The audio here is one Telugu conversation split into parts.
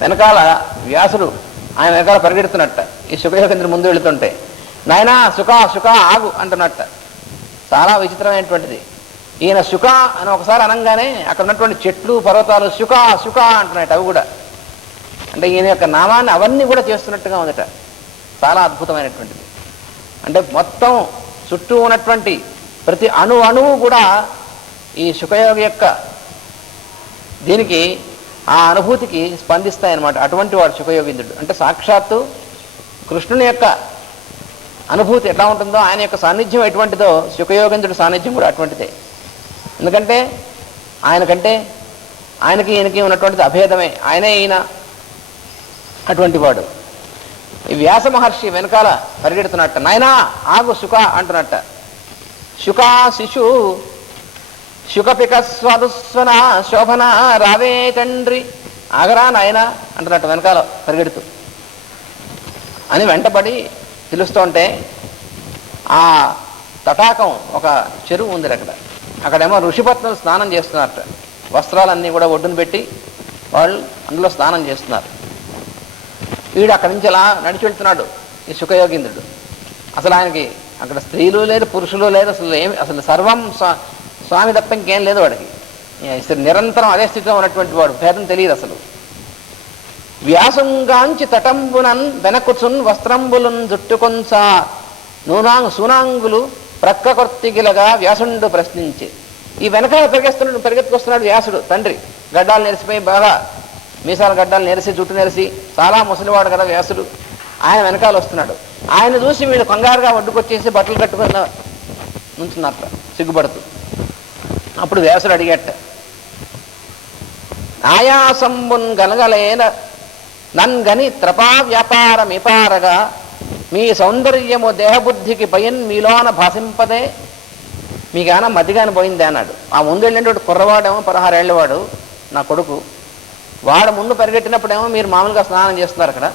వెనకాల వ్యాసుడు ఆయన వెనకాల పరిగెడుతున్నట్ట. ఈ శుకయోగేంద్రుడు ముందు వెళుతుంటే, నాయనా శుక శుక ఆగు అంటున్నట్ట. చాలా విచిత్రమైనటువంటిది. ఈయన శుక అని ఒకసారి అనగానే అక్కడ ఉన్నటువంటి చెట్లు పర్వతాలు శుక శుక అంటున్నట్టు. అవి కూడా అంటే ఈయన యొక్క నామాన్ని అవన్నీ కూడా చేస్తున్నట్టుగా ఉందట. చాలా అద్భుతమైనటువంటిది. అంటే మొత్తం చుట్టూ ఉన్నటువంటి ప్రతి అణువు కూడా ఈ శుకయోగి యొక్క దీనికి ఆ అనుభూతికి స్పందిస్తాయన్నమాట. అటువంటి వాడు శుకయోగీంద్రుడు. అంటే సాక్షాత్తు కృష్ణుని యొక్క అనుభూతి ఎట్లా ఉంటుందో, ఆయన యొక్క సాన్నిధ్యం ఎటువంటిదో శుకయోగేంద్రుడి సాన్నిధ్యం కూడా అటువంటిదే. ఎందుకంటే ఆయనకి ఈయనకి ఉన్నటువంటిది అభేదమే. ఆయనే ఈయన అటువంటి వాడు. ఈ వ్యాస మహర్షి వెనకాల పరిగెడుతున్నట్ట. నాయనా ఆగు శుక అంటున్నట్ట. శుకా శిశు శుకపిక స్వదుస్వన శోభన రావే తండ్రి ఆగరా నాయన అంటున్నట్టు వెనకాల పరిగెడుతూ అని వెంటబడి పిలుస్తుంటే, ఆ తటాకం ఒక చెరువు ఉంది అక్కడ. అక్కడేమో ఋషిపత్నులు స్నానం చేస్తున్నారట. వస్త్రాలన్నీ కూడా ఒడ్డును పెట్టి వాళ్ళు అందులో స్నానం చేస్తున్నారు. వీడు అక్కడి నుంచి అలా నడిచి వెళ్తున్నాడు ఈ శుకయోగీంద్రుడు. అసలు ఆయనకి అక్కడ స్త్రీలు లేదు, పురుషులు లేదు, అసలు సర్వం స్వామి తప్ప ఇంకేం లేదు వాడికి. నిరంతరం అదే స్థితిలో ఉన్నటువంటి వాడు, భేదం తెలియదు అసలు. వ్యాసంగాంచి తటంబునన్ వెనకుచున్ వస్త్రంబులున్ జుట్టుకొంచా సూనాంగులు ప్రక్క కొర్తిగిలగా వ్యాసుండు ప్రశ్నించి. ఈ వెనకాల పరిగెత్తుకొస్తున్నాడు వ్యాసుడు తండ్రి. గడ్డాలు నెరిసిపోయి బాగా మీసాల గడ్డాలు నెరిసి జుట్టు నెరిసి చాలా ముసలివాడు కదా వ్యాసుడు. ఆయన వెనకాల వస్తున్నాడు. ఆయన చూసి వీళ్ళు కంగారుగా ఒడ్డుకొచ్చేసి బట్టలు కట్టుకుని నుంచున్నట్ట సిగ్గుపడుతూ. అప్పుడు వ్యాసుడు అడిగేట, ఆయాసంబున్ గనగలేన నన్గని త్రపా వ్యాపారమిపారగా మీ సౌందర్యము దేహబుద్ధికి భయం మీలోన భాషింపదే. మీకేమైనా మతిగాని పోయిందే అన్నాడు. ఆ ముందు వెళ్ళినటువంటి కుర్రవాడేమో 16 ఏళ్ళవాడు నా కొడుకు. వాడు ముందు పరిగెట్టినప్పుడేమో మీరు మామూలుగా స్నానం చేస్తున్నారు అక్కడ.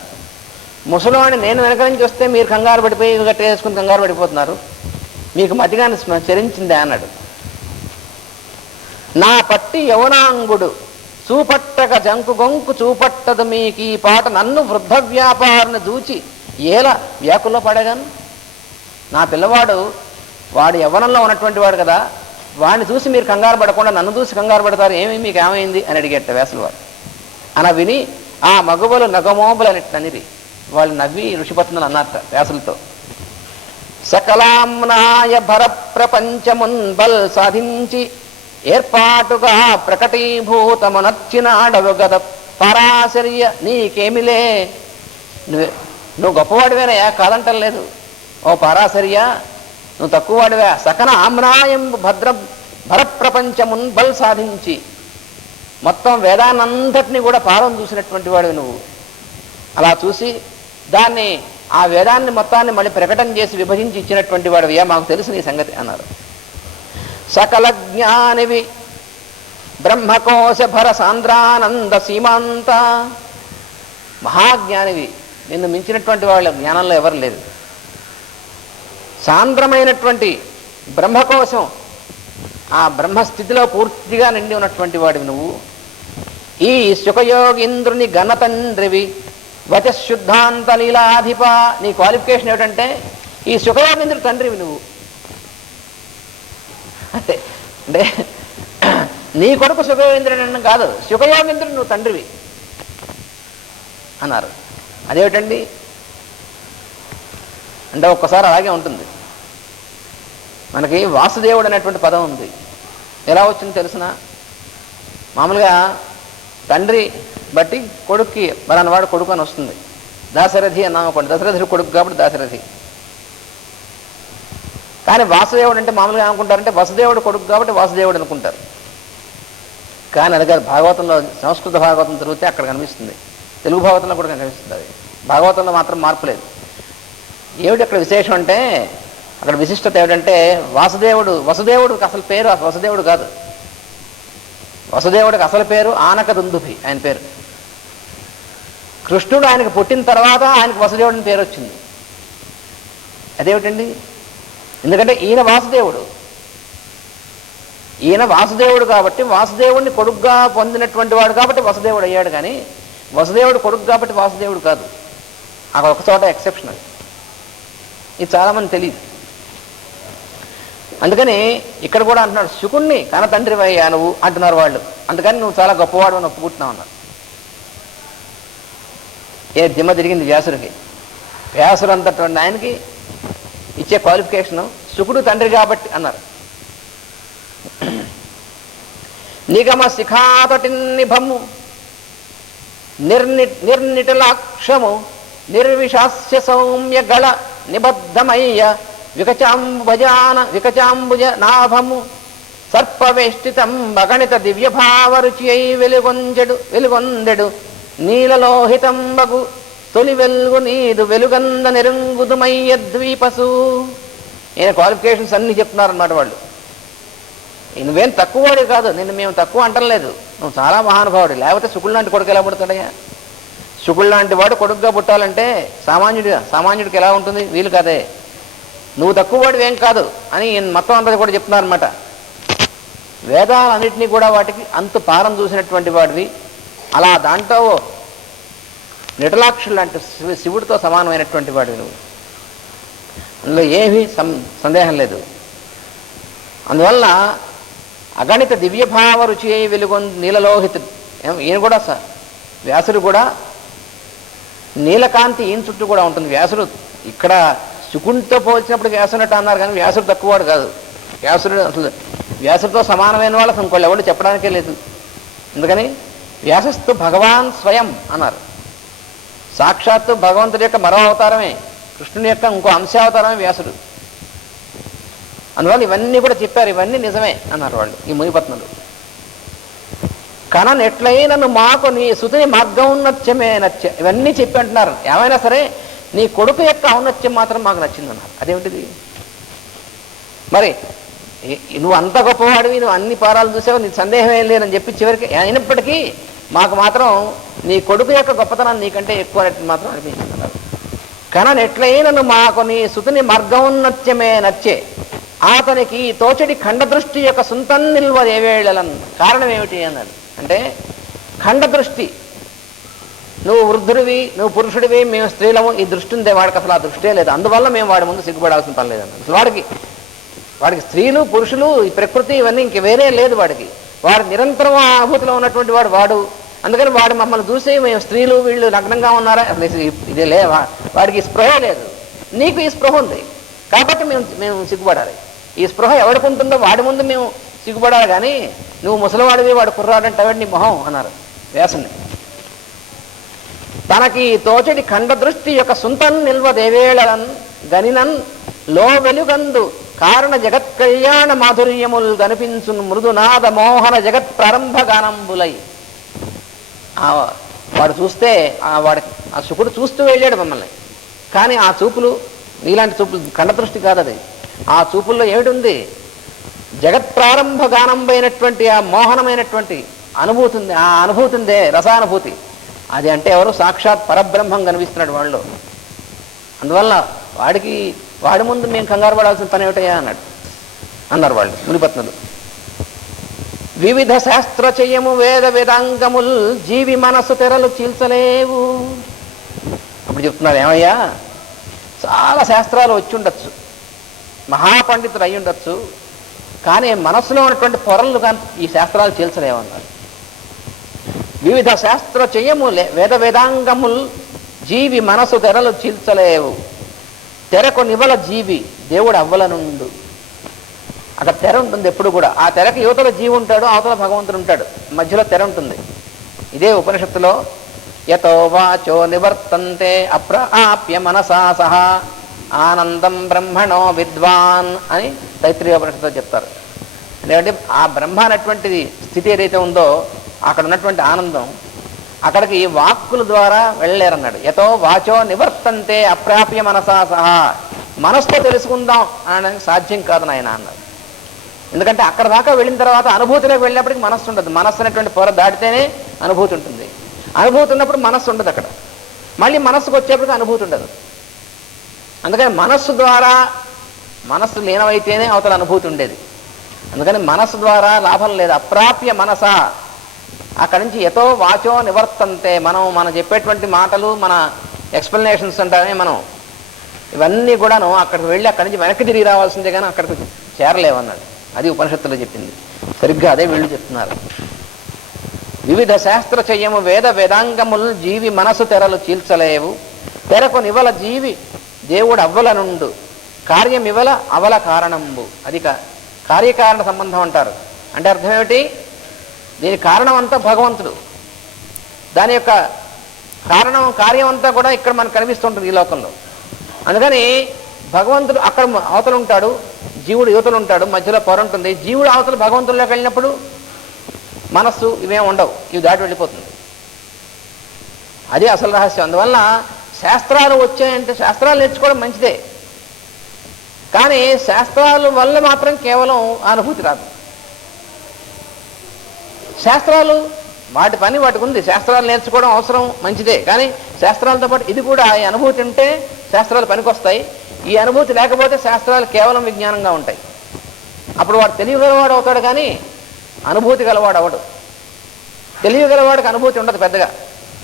ముసలివాడిని నేను వెనక నుంచి వస్తే మీరు కంగారు పడిపోయి గట్టేసుకుని కంగారు పడిపోతున్నారు. మీకు మతిగాని చరించిందే అన్నాడు. నా పట్టి యవనాంగుడు చూపట్టక జంకు గొంకు చూపట్టదు మీకు ఈ పాట నన్ను వృద్ధ వ్యాపారాన్ని దూచి ఏలా వ్యాకుల్లో పడగాను. నా పిల్లవాడు వాడు యవ్వనంలో ఉన్నటువంటి వాడు కదా, వాడిని చూసి మీరు కంగారు పడకుండా నన్ను చూసి కంగారు పడతారు, ఏమి మీకు ఏమైంది అని అడిగేట వ్యాసులు వారు. అలా విని ఆ మగవులు నగమోబులు అనిరి వాళ్ళు నవ్వి ఋషిపత్నులు అన్నారట వ్యాసులతో. సకలాంనాయ భర ప్రపంచమున్ బల్ సాధించి ఏర్పాటుగా ప్రకటీభూతమునర్చినాడవు గద పరాశర్య నీకేమిలే. నువ్వు గొప్పవాడివేనయా, కాదంటలేదు. ఓ పరాశర్య నువ్వు తక్కువవాడివా. సకల ఆమ్నాయం భర ప్రపంచమున్ బల్ సాధించి మొత్తం వేదాన్నంతటినీ కూడా పారం చూసినటువంటి వాడివి నువ్వు. అలా చూసి దాన్ని ఆ వేదాన్ని మొత్తాన్ని మళ్ళీ ప్రకటన చేసి విభజించి ఇచ్చినటువంటి వాడివియా, మాకు తెలుసు నీ సంగతి అన్నారు. సకల జ్ఞానివి బ్రహ్మకోశ భర సాంద్రానంద సీమాంత. మహాజ్ఞానివి, నిన్ను మించినటువంటి వాళ్ళ జ్ఞానంలో ఎవరు లేదు. సాంద్రమైనటువంటి బ్రహ్మకోశం, ఆ బ్రహ్మస్థితిలో పూర్తిగా నిండి ఉన్నటువంటి వాడివి నువ్వు. ఈ శుకయోగీంద్రుని ఘనతండ్రివి వచశుద్ధాంత లీలాధిప. నీ క్వాలిఫికేషన్ ఏమిటంటే ఈ శుకయోగీంద్రుడి తండ్రివి నువ్వు. అంటే అంటే నీ కొడుకు శుకయోగీంద్రుడు కాదు, శుకయోగీంద్రుడు నువ్వు తండ్రివి అన్నారు. అదేమిటండి అంటే ఒక్కసారి అలాగే ఉంటుంది. మనకి వాసుదేవుడు అనేటువంటి పదం ఉంది. ఎలా వచ్చింది తెలుసిన? మామూలుగా తండ్రి బట్టి కొడుక్కి బలనవాడు కొడుకు అని వస్తుంది. దాశరథి అన్నామనుకోండి, దశరథుడు కొడుకు కాబట్టి దాశరథి. కానీ వాసుదేవుడు అంటే మామూలుగా ఏమనుకుంటారంటే వసుదేవుడు కొడుకు కాబట్టి వాసుదేవుడు అనుకుంటారు. కానీ అది కాదు. భాగవతంలో సంస్కృత భాగవతం చదివితే అక్కడ కనిపిస్తుంది, తెలుగు భాగవతంలో కూడా కనిపిస్తుంది. అది భాగవతంలో మాత్రం మార్పు లేదు. ఏమిటి అక్కడ విశేషం అంటే, అక్కడ విశిష్టత ఏమిటంటే వసుదేవుడికి అసలు పేరు వసుదేవుడు కాదు. వసుదేవుడికి అసలు పేరు ఆనక దుందుభి ఆయన పేరు. కృష్ణుడు ఆయనకు పుట్టిన తర్వాత ఆయనకు వసుదేవుడిని పేరు వచ్చింది. అదేమిటండి? ఎందుకంటే ఈయన వాసుదేవుడు కాబట్టి వాసుదేవుడిని కొడుకుగా పొందినటువంటి వాడు కాబట్టి వసుదేవుడు అయ్యాడు. కానీ వసుదేవుడు కొడుకు కాబట్టి వాసుదేవుడు కాదు. అక్కడ ఒక చోట ఎక్సెప్షనల్. ఇది చాలామంది తెలియదు. అందుకని ఇక్కడ కూడా అంటున్నాడు, శుకుణ్ణి కన తండ్రి అయ్యా నువ్వు అంటున్నారు వాళ్ళు. అందుకని నువ్వు చాలా గొప్పవాడు అని ఒప్పుకుంటున్నావు అన్నారు. దిమ్మ తిరిగింది వ్యాసుడికి. వ్యాసుడు అంతటువంటి ఆయనకి ఇచ్చే క్వాలిఫికేషను శుకుడు తండ్రి కాబట్టి అన్నారు. నిగమ శిఖాతటి నిభము నిర్నిటలాక్షము నిర్విశాస్య సౌమ్య గళ నిబద్ధమయ్య వికచాంబుజ నాభము సర్పవేష్టితం అగణిత దివ్యభావరుచి అయి వెలుగొందెడు నీలలోహితంబగు తొలి వెలుగు నీదు వెలుగంద నిరంగుదుమయ్య ద్వీపసు. ఈయన క్వాలిఫికేషన్స్ అన్నీ చెప్తున్నారన్నమాట వాళ్ళు. నువ్వేం తక్కువవాడి కాదు, నిన్ను మేము తక్కువ అంటలేదు, నువ్వు చాలా మహానుభావుడు. లేకపోతే శుకుడు లాంటి కొడుకు ఎలా పుడతాడయ్యా? శుకుడు లాంటి వాడు కొడుకుగా పుట్టాలంటే సామాన్యుడికి ఎలా ఉంటుంది? వీలు కాదే. నువ్వు తక్కువ వాడివేం కాదు అని మొత్తం అంతా కూడా చెప్తున్నారన్నమాట. వేదాలన్నింటినీ కూడా వాటికి అంతు పారం చూసినటువంటి వాడివి. అలా దాంట్లో నిటలాక్షులు లాంటి శివుడితో సమానమైనటువంటి వాడివి నువ్వు. అందులో ఏమీ సందేహం లేదు. అందువల్ల అగణిత దివ్యభావ రుచి అయి వెలుగొంది నీలలోహిత. ఈయన కూడా వ్యాసుడు కూడా నీలకాంతి ఈయన చుట్టూ కూడా ఉంటుంది. వ్యాసుడు ఇక్కడ శుకునితో పోల్చినప్పుడు వ్యాసునట్టు అన్నారు, కానీ వ్యాసుడు తక్కువవాడు కాదు. వ్యాసుడు అసలు వ్యాసుడితో సమానమైన వాళ్ళు ఇంకోళ్ళు ఎవరు చెప్పడానికే లేదు. అందుకని వ్యాసస్తు భగవాన్ స్వయం అన్నారు. సాక్షాత్తు భగవంతుడి యొక్క మరో అవతారమే, కృష్ణుని యొక్క ఇంకో అంశావతారమే వ్యాసుడు. అందువల్ల ఇవన్నీ కూడా చెప్పారు, ఇవన్నీ నిజమే అన్నారు వాళ్ళు ఈ మునిపత్నులు. కననెట్లయినను మాకు నీ సుతుని మార్గౌన్నత్యమే నచ్చ. ఇవన్నీ చెప్పి అంటున్నారు. ఏమైనా సరే నీ కొడుకు యొక్క ఔన్నత్యం మాత్రం మాకు నచ్చిందన్నారు. అదేమిటిది మరి? నువ్వు అంత గొప్పవాడివి, నువ్వు అన్ని పారాలు చూసావు, నీకు సందేహం ఏం లేదని చెప్పి చివరికి అయినప్పటికీ మాకు మాత్రం నీ కొడుకు యొక్క గొప్పతనం నీకంటే ఎక్కువ మాత్రం అనిపించిందన్నారు. కననెట్లయినను మాకు నీ సుతుని మార్గౌన్నత్యమే నచ్చే అతనికి తోచడి ఖండదృష్టి యొక్క సుంతన్ నిల్వ ఏవేళలను. కారణం ఏమిటి అన్నాడు. అంటే ఖండదృష్టి, నువ్వు వృద్ధుడివి, నువ్వు పురుషుడివి, మేము స్త్రీలము, ఈ దృష్టి ఉందే వాడికి. అసలు ఆ దృష్టే లేదు. అందువల్ల మేము వాడి ముందు సిగ్గుపడాల్సిన పని లేదన్నాడు. అసలు వాడికి స్త్రీలు పురుషులు ఈ ప్రకృతి ఇవన్నీ ఇంక వేరే లేదు వాడికి. వాడు నిరంతరం అనుభూతిలో ఉన్నటువంటి వాడు. అందుకని వాడు మమ్మల్ని చూసి మేము స్త్రీలు వీళ్ళు నగ్నంగా ఉన్నారా అసలు ఇదే లే, వాడికి స్పృహ లేదు. నీకు ఈ స్పృహ ఉంది కాబట్టి మేము సిగ్గుపడాలి. ఈ స్పృహ ఎవరికి ఉంటుందో వాడి ముందు మేము సిగ్గుపడాలి, కానీ నువ్వు ముసలివాడివి వాడు కుర్రాడంటే నీ మొహం అన్నారు వ్యాసుని. తనకి తోచడి ఖండదృష్టి యొక్క సుంతన్ నిల్వ దేవేళన్ గనినన్ లో వెలుగందు కారణ జగత్ కళ్యాణ మాధుర్యములు కనిపించు మృదునాద మోహన జగత్ ప్రారంభ గానంబులై. వాడు చూస్తే వాడికి ఆ శుకుడు చూస్తూ వెళ్ళాడు మమ్మల్ని, కానీ ఆ చూపులు నీలాంటి చూపులు ఖండదృష్టి కాదు అది. ఆ చూపుల్లో ఏమిటి ఉంది? జగత్ ప్రారంభ గానంబైనటువంటి ఆ మోహనమైనటువంటి అనుభూతి ఉంది. ఆ అనుభూతి ఉందే రసానుభూతి, అది అంటే ఎవరు? సాక్షాత్ పరబ్రహ్మం కనిపిస్తున్నాడు వాళ్ళు. అందువల్ల వాడి ముందు మేము కంగారు పడాల్సిన పని ఏమిటయ్యా అన్నారు వాళ్ళు మునిపత్నులు. వివిధ శాస్త్ర చెయ్యము వేద వేదాంగముల్ జీవి మనసు తెరలు చీల్చలేవు. అప్పుడు చెప్తున్నారు, ఏమయ్యా చాలా శాస్త్రాలు వచ్చి ఉండొచ్చు, మహాపండితులు అయి ఉండొచ్చు, కానీ మనస్సులో ఉన్నటువంటి పొరలు కానీ ఈ శాస్త్రాలు చీల్చలేవన్నారు. వివిధ శాస్త్ర చెయ్యము వేద వేదాంగముల్ జీవి మనసు తెరలు చీల్చలేవు. తెరకు నివల జీవి దేవుడు అవ్వల నుండు. అక్కడ తెర ఉంటుంది ఎప్పుడు కూడా. ఆ తెరకు యువతల జీవి ఉంటాడు, అవతల భగవంతుడు ఉంటాడు, మధ్యలో తెర ఉంటుంది. ఇదే ఉపనిషత్తులో యతో వాచో నివర్తంతే అప్రాప్య మనసా సహా ఆనందం బ్రహ్మణో విద్వాన్ అని తైత్రీయ ఉపనిషత్తులో చెప్తారు. ఎందుకంటే ఆ బ్రహ్మ అనేటువంటిది స్థితి ఏదైతే ఉందో అక్కడ ఉన్నటువంటి ఆనందం అక్కడికి వాక్కుల ద్వారా వెళ్ళలేరన్నాడు. యతో వాచో నివర్తంతే అప్రాప్య మనసా సహా. మనస్సుతో తెలుసుకుందాం అనడానికి సాధ్యం కాదు నాయన అన్నాడు. ఎందుకంటే అక్కడ దాకా వెళ్ళిన తర్వాత అనుభూతిలోకి వెళ్ళినప్పటికీ మనస్సు ఉండదు. మనస్సు అనేటువంటి పొర దాటితేనే అనుభూతి ఉంటుంది. అనుభూతి ఉన్నప్పుడు మనస్సు ఉండదు. అక్కడ మళ్ళీ మనస్సుకు వచ్చేప్పటికి అనుభూతి ఉండదు. అందుకని మనస్సు ద్వారా మనస్సు లీనమైతేనే అవతల అనుభూతి ఉండేది. అందుకని మనస్సు ద్వారా లాభం లేదు. అప్రాప్య మనస అక్కడి నుంచి ఎతో వాచో నివర్తంతే, మనం చెప్పేటువంటి మాటలు, మన ఎక్స్ప్లెనేషన్స్ అంటామే మనం, ఇవన్నీ కూడాను అక్కడికి వెళ్ళి అక్కడి నుంచి వెనక్కి తిరిగి రావాల్సిందే కానీ అక్కడికి చేరలేవన్నాడు. అది ఉపనిషత్తులో చెప్పింది. సరిగ్గా అదే వీళ్ళు చెప్తున్నారు. వివిధ శాస్త్ర చెయ్యము వేద వేదాంగములు జీవి మనసు తెరలు చీల్చలేవు, తెరకు నివల జీవి దేవుడు అవ్వల నుండు, కార్యమివల అవల కారణంబు. అది కార్యకారణ సంబంధం అంటారు. అంటే అర్థం ఏమిటి? దీని కారణం అంతా భగవంతుడు, దాని యొక్క కార్యం అంతా కూడా ఇక్కడ మనకు కనిపిస్తుంటుంది ఈ లోకంలో. అందుకని భగవంతుడు అక్కడ అవతలు ఉంటాడు, జీవుడు యువతలు ఉంటాడు, మధ్యలో పొర ఉంటుంది. జీవుడు అవతలు భగవంతుల్లోకి వెళ్ళినప్పుడు మనస్సు ఇవేం ఉండవు, ఇవి దాటి వెళ్ళిపోతుంది. అది అసలు రహస్యం. అందువల్ల శాస్త్రాలు వచ్చాయంటే శాస్త్రాలు నేర్చుకోవడం మంచిదే, కానీ శాస్త్రాల వల్ల మాత్రం కేవలం అనుభూతి రాదు. శాస్త్రాలు వాటి పని వాటికి ఉంది, శాస్త్రాలు నేర్చుకోవడం అవసరం, మంచిదే. కానీ శాస్త్రాలతో పాటు ఇది కూడా, ఈ అనుభూతి ఉంటే శాస్త్రాలు పనికొస్తాయి. ఈ అనుభూతి లేకపోతే శాస్త్రాలు కేవలం విజ్ఞానంగా ఉంటాయి. అప్పుడు వాడు తెలియగలవాడు అవుతాడు, కానీ అనుభూతి గలవాడు అవడు. తెలియగలవాడికి అనుభూతి ఉండదు పెద్దగా.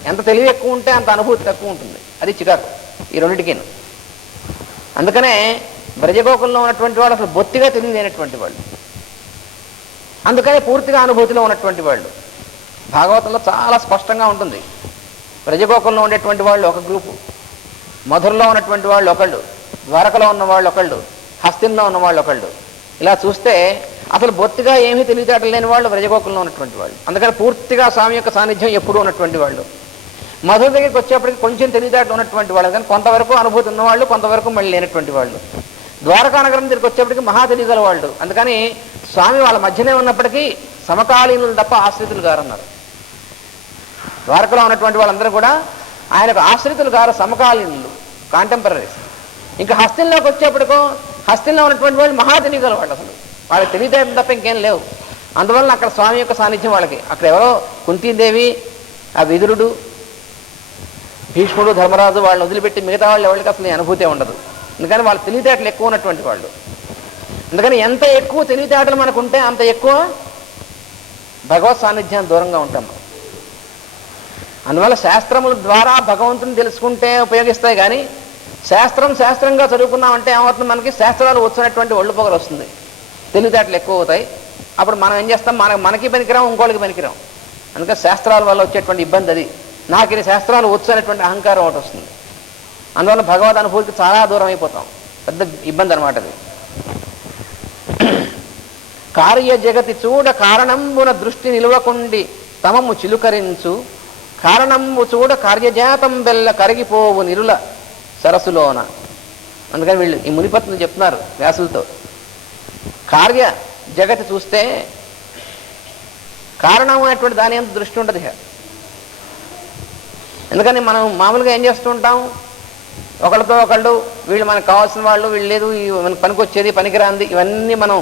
ఎంత తెలివి ఎక్కువ ఉంటే అంత అనుభూతి తక్కువ ఉంటుంది. అది చికాకు ఈ రెండింటికి. అందుకనే బ్రజగోకుల్లో ఉన్నటువంటి వాళ్ళు అసలు బొత్తిగా తెలియలేనటువంటి వాళ్ళు, అందుకనే పూర్తిగా అనుభూతిలో ఉన్నటువంటి వాళ్ళు. భాగవతంలో చాలా స్పష్టంగా ఉంటుంది. బ్రజగోకుల్లో ఉండేటువంటి వాళ్ళు ఒక గ్రూపు, మధురలో ఉన్నటువంటి వాళ్ళు ఒకళ్ళు, ద్వారకలో ఉన్న వాళ్ళు ఒకళ్ళు, హస్తిన్లో ఉన్న వాళ్ళు ఒకళ్ళు. ఇలా చూస్తే అసలు బొత్తిగా ఏమీ తెలివితేటలు లేని వాళ్ళు బ్రజగోకుల్లో ఉన్నటువంటి వాళ్ళు. అందుకని పూర్తిగా స్వామి యొక్క సాన్నిధ్యం ఎప్పుడూ ఉన్నటువంటి వాళ్ళు. మధుర దగ్గరికి వచ్చేప్పటికి కొంచెం తెలివితేటలు ఉన్నటువంటి వాళ్ళు, కానీ కొంతవరకు అనుభూతి ఉన్నవాళ్ళు, కొంతవరకు మళ్ళీ లేనటువంటి వాళ్ళు. ద్వారకా నగరం దగ్గరికి వచ్చేప్పటికి మహా తెలియగల వాళ్ళు. అందుకని స్వామి వాళ్ళ మధ్యనే ఉన్నప్పటికీ సమకాలీనులు తప్ప ఆశ్రితులు గారు అన్నారు. ద్వారకలో ఉన్నటువంటి వాళ్ళందరూ కూడా ఆయనకు ఆశ్రితులు గారు, సమకాలీనులు, కాంటెంపరీస్. ఇంకా హస్తిన్లోకి వచ్చేప్పటికో హస్తిన్లో ఉన్నటువంటి వాళ్ళు మహా తెలియగల వాళ్ళు, అసలు వాళ్ళకి తెలివితేటలు తప్ప ఇంకేం లేవు. అందువల్ల అక్కడ స్వామి యొక్క సాన్నిధ్యం వాళ్ళకి. అక్కడ ఎవరో కుంతీదేవి, ఆ విదురుడు, భీష్ముడు, ధర్మరాజు వాళ్ళని వదిలిపెట్టి మిగతా వాళ్ళు ఎవరికి అసలు అనుభూతే ఉండదు. అందుకని వాళ్ళ తెలివితేటలు ఎక్కువ ఉన్నటువంటి వాళ్ళు. అందుకని ఎంత ఎక్కువ తెలివితేటలు మనకు ఉంటే అంత ఎక్కువ భగవత్ సాన్నిధ్యాన్ని దూరంగా ఉంటాం. అందువల్ల శాస్త్రముల ద్వారా భగవంతుని తెలుసుకుంటే ఉపయోగిస్తాయి, కానీ శాస్త్రంగా చదువుకున్నామంటే ఏమవుతుంది? మనకి శాస్త్రాలు వచ్చినటువంటి ఒళ్ళు పొగలు వస్తుంది, తెలివితేటలు ఎక్కువ అవుతాయి. అప్పుడు మనం ఏం చేస్తాం? మనకి పనికిరాం, ఇంకోళ్ళకి పనికిరాం. అందుకని శాస్త్రాల వల్ల వచ్చేటువంటి ఇబ్బంది అది. నాకు ఇది శాస్త్రాలు వచ్చు అనేటువంటి అహంకారం ఒకటి వస్తుంది. అందువల్ల భగవద్ అనుభూతికి చాలా దూరం అయిపోతాం. పెద్ద ఇబ్బంది అనమాట అది. కార్య జగతి చూడ కారణంబున దృష్టి నిలువకుండి తమము చిలుకరించు, కారణంబు చూడ కార్యజాతం బెల్ల కరిగిపోవు నిరుల సరస్సులోన. అందుకని వీళ్ళు ఈ మునిపత్తులు చెప్తున్నారు వ్యాసులతో, కార్య జగతి చూస్తే కారణం అనేటువంటి దాని ఎంత దృష్టి ఉంటుంది. ఎందుకని మనం మామూలుగా ఏం చేస్తూ ఉంటాం? ఒకళ్ళతో ఒకళ్ళు, వీళ్ళు మనకు కావాల్సిన వాళ్ళు, వీళ్ళు లేదు, మనకు పనికొచ్చేది, పనికిరాంది, ఇవన్నీ మనం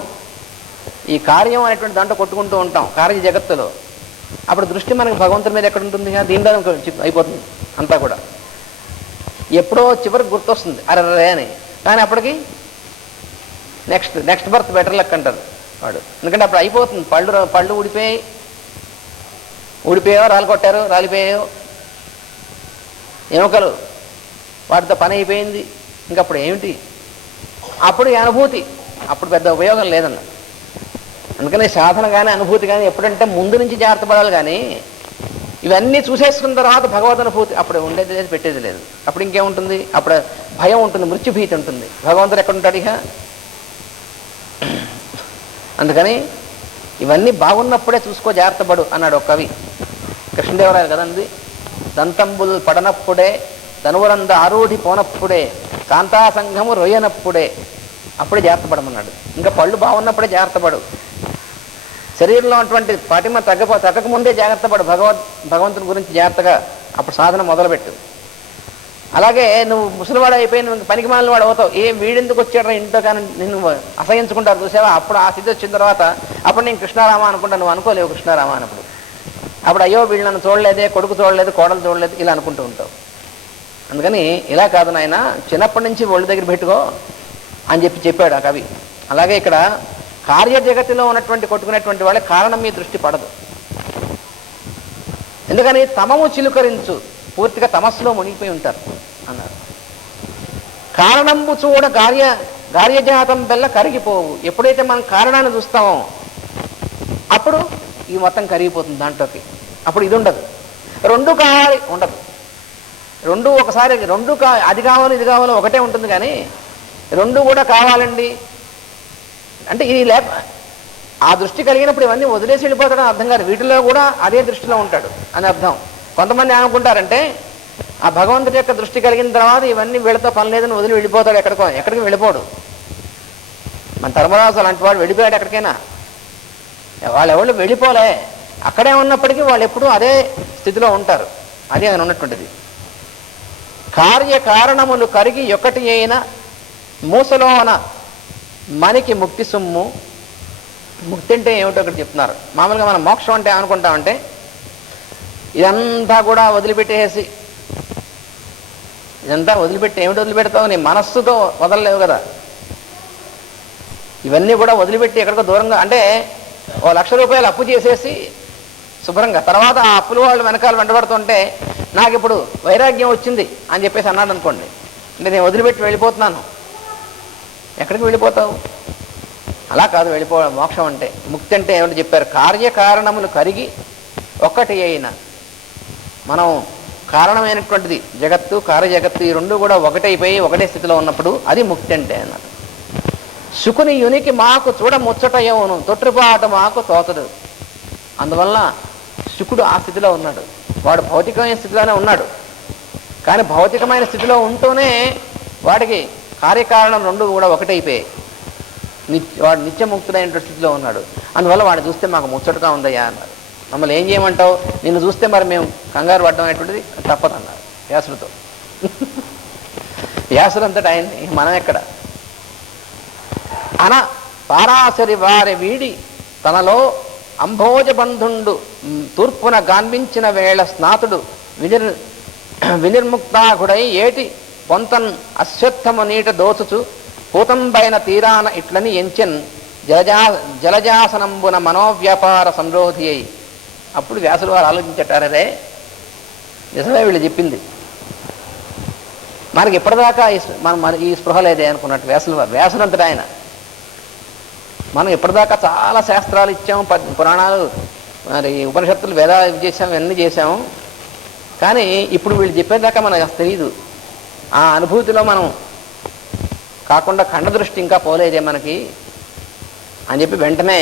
ఈ కార్యం అనేటువంటి దాంట్లో కొట్టుకుంటూ ఉంటాం కార్య జగత్తులో. అప్పుడు దృష్టి మనకు భగవంతుని మీద ఎక్కడ ఉంటుంది? దీనిలో అయిపోతుంది అంతా కూడా. ఎప్పుడో చివరికి గుర్తొస్తుంది అరే అని, కానీ అప్పటికి నెక్స్ట్ బర్త్ బెటర్ లక్ అంటారు వాడు. ఎందుకంటే అప్పుడు అయిపోతుంది. పళ్ళు ఊడిపోయాయో, రాలికొట్టారో, రాలిపోయాయో, ఎముకలు వాటితో పని అయిపోయింది. ఇంకప్పుడు ఏమిటి? అప్పుడు ఈ అనుభూతి, అప్పుడు పెద్ద ఉపయోగం లేదన్న. అందుకని సాధన కానీ అనుభూతి కానీ ఎప్పుడంటే ముందు నుంచి జాగ్రత్త పడాలి. కానీ ఇవన్నీ చూసేసుకున్న తర్వాత భగవద్ అనుభూతి అప్పుడు ఉండేది లేదు, పెట్టేది లేదు. అప్పుడు ఇంకేముంటుంది? అప్పుడు భయం ఉంటుంది, మృత్యుభీతి ఉంటుంది. భగవంతుడు ఎక్కడుంటాడు ఇక? అందుకని ఇవన్నీ బాగున్నప్పుడే చూసుకో, జాగ్రత్త పడు అన్నాడు ఒక కవి, కృష్ణదేవరాయలు కదండి. దంతంబుల్ పడనప్పుడే, ధనువురంద ఆరూఢి పోనప్పుడే, కాంతా సంఘము రొయ్యనప్పుడే, అప్పుడే జాగ్రత్త పడమన్నాడు. ఇంకా పళ్ళు బాగున్నప్పుడే జాగ్రత్త పడు. శరీరంలో ఉన్నటువంటి పాటిమ తగ్గక ముందే జాగ్రత్త పడు. భగవంతుని గురించి జాగ్రత్తగా అప్పుడు సాధన మొదలుపెట్టు. అలాగే నువ్వు ముసలివాడు అయిపోయి నువ్వు పనికి మాలిన వాడు అవుతావు. వీడెందుకు వచ్చాడు ఇంట్లో కానీ నిన్ను అసహించుకుంటారు చూసావా? అప్పుడు ఆ స్థితి వచ్చిన తర్వాత అప్పుడు నేను కృష్ణారామ అనుకుంటా, నువ్వు అనుకోలేవు కృష్ణారామ అన్నప్పుడు. అప్పుడు అయ్యో వీళ్ళు నన్ను చూడలేదే, కొడుకు చూడలేదు, కోడలు చూడలేదు, ఇలా అనుకుంటూ ఉంటావు. అందుకని ఇలా కాదు నాయన, చిన్నప్పటి నుంచి ఒళ్ళు దగ్గర పెట్టుకో అని చెప్పాడు ఆ కవి. అలాగే ఇక్కడ కార్య జగతిలో ఉన్నటువంటి కొట్టుకునేటువంటి వాళ్ళ కారణం మీ దృష్టి పడదు. ఎందుకని తమము చిలుకరించు, పూర్తిగా తమస్సులో మునిగిపోయి ఉంటారు అన్నారు. కారణంబు చూడ గార్యజాతం బెల్ల కరిగిపోవు. ఎప్పుడైతే మనం కారణాన్ని చూస్తామో అప్పుడు ఈ మొత్తం కరిగిపోతుంది దాంట్లోకి. అప్పుడు ఇది ఉండదు, రెండు కావాలి ఉండదు. రెండు ఒకసారి అది కావాలి ఇది కావాలి ఒకటే ఉంటుంది, కానీ రెండు కూడా కావాలండి అంటే ఇది ఆ దృష్టి కలిగినప్పుడు ఇవన్నీ వదిలేసి వెళ్ళిపోతాడని అర్థం కాదు. వీటిలో కూడా అదే దృష్టిలో ఉంటాడు అని అర్థం. కొంతమంది ఏమనుకుంటారంటే ఆ భగవంతుడి యొక్క దృష్టి కలిగిన తర్వాత ఇవన్నీ వీళ్ళతో పని లేదని వదిలి వెళ్ళిపోతాడు. ఎక్కడికి వెళ్ళిపోడు. మన ధర్మరాజు అలాంటి వాడు వెళ్ళిపోయాడు ఎక్కడికైనా. వాళ్ళెవళ్ళు వెళ్ళిపోలే, అక్కడే ఉన్నప్పటికీ వాళ్ళు ఎప్పుడూ అదే స్థితిలో ఉంటారు. అది ఆయన ఉన్నటువంటిది. కార్యకారణములు కరిగి ఒకటి అయిన మూసలోన మనకి ముక్తి సొమ్ము. ముక్తి అంటే ఏమిటో ఒకటి చెప్తున్నారు. మామూలుగా మనం మోక్షం అంటే ఏమనుకుంటామంటే ఇదంతా కూడా వదిలిపెట్టేసి, ఇదంతా వదిలిపెట్టి ఏమిటి వదిలిపెడతావు? నీ మనస్సుతో వదలలేవు కదా. ఇవన్నీ కూడా వదిలిపెట్టి ఎక్కడికో దూరంగా, అంటే 1,00,000 రూపాయలు అప్పు చేసేసి శుభ్రంగా, తర్వాత ఆ అప్పుల వాళ్ళు వెనకాల వెంటబడుతుంటే నాకు ఇప్పుడు వైరాగ్యం వచ్చింది అని చెప్పేసి అన్నాడు అనుకోండి, అంటే నేను వదిలిపెట్టి వెళ్ళిపోతున్నాను. ఎక్కడికి వెళ్ళిపోతావు? అలా కాదు వెళ్ళిపోవడం మోక్షం అంటే. ముక్తి అంటే ఏమిటి చెప్పారు? కార్యకారణములు కరిగి ఒక్కటి అయిన, మనం కారణమైనటువంటిది జగత్తు, కార్యజగత్తు ఈ రెండు కూడా ఒకటైపోయి ఒకటే స్థితిలో ఉన్నప్పుడు అది ముక్తి అంటే అన్నారు. శుకుని యునికి మాకు చూడ ముచ్చటయోను, తొట్టుపాట మాకు తోచదు. అందువల్ల శుకుడు ఆ స్థితిలో ఉన్నాడు. వాడు భౌతికమైన స్థితిలోనే ఉన్నాడు, కానీ భౌతికమైన స్థితిలో ఉంటూనే వాడికి కార్యకారణం రెండు కూడా ఒకటైపోయాయి. వాడు నిత్యముక్తుడైనటువంటి స్థితిలో ఉన్నాడు. అందువల్ల వాడిని చూస్తే మాకు ముచ్చటగా ఉందయ్యా అన్నారు. మమ్మల్ని ఏం చేయమంటావు? నిన్ను చూస్తే మరి మేము కంగారు పడ్డం అనేటువంటిది తప్పదన్నారు వ్యాసులతో. వ్యాసులు అంతటా ఆయన్ని, మనం ఎక్కడ పారాశరి వారి వీడి తనలో అంభోజబంధుండు తూర్పున గాన్వించిన వేళ స్నాతుడు వినిర్ముక్తాకుడై ఏటి పొంతన్ అశ్వత్థము నీట దోచుచు పూతంబైన తీరాన ఇట్లని ఎంచెన్ జలజాసనంబున మనోవ్యాపార సంరోధి అయి. అప్పుడు వ్యాసులు వారు ఆలోచించటారే, నిజమే వీళ్ళు చెప్పింది. మనకి ఇప్పటిదాకా మన ఈ స్పృహ లేదే అనుకున్నట్టు వ్యాసులంతటా ఆయన. మనం ఇప్పటిదాకా చాలా శాస్త్రాలు ఇచ్చాము, పురాణాలు, మరి ఉపనిషత్తులు, వేదాలు చేసాము, ఇవన్నీ చేసాము. కానీ ఇప్పుడు వీళ్ళు చెప్పేదాకా మనకు అసలు తెలియదు. ఆ అనుభూతిలో మనం కాకుండా ఖండదృష్టి ఇంకా పోలేదే మనకి అని చెప్పి వెంటనే,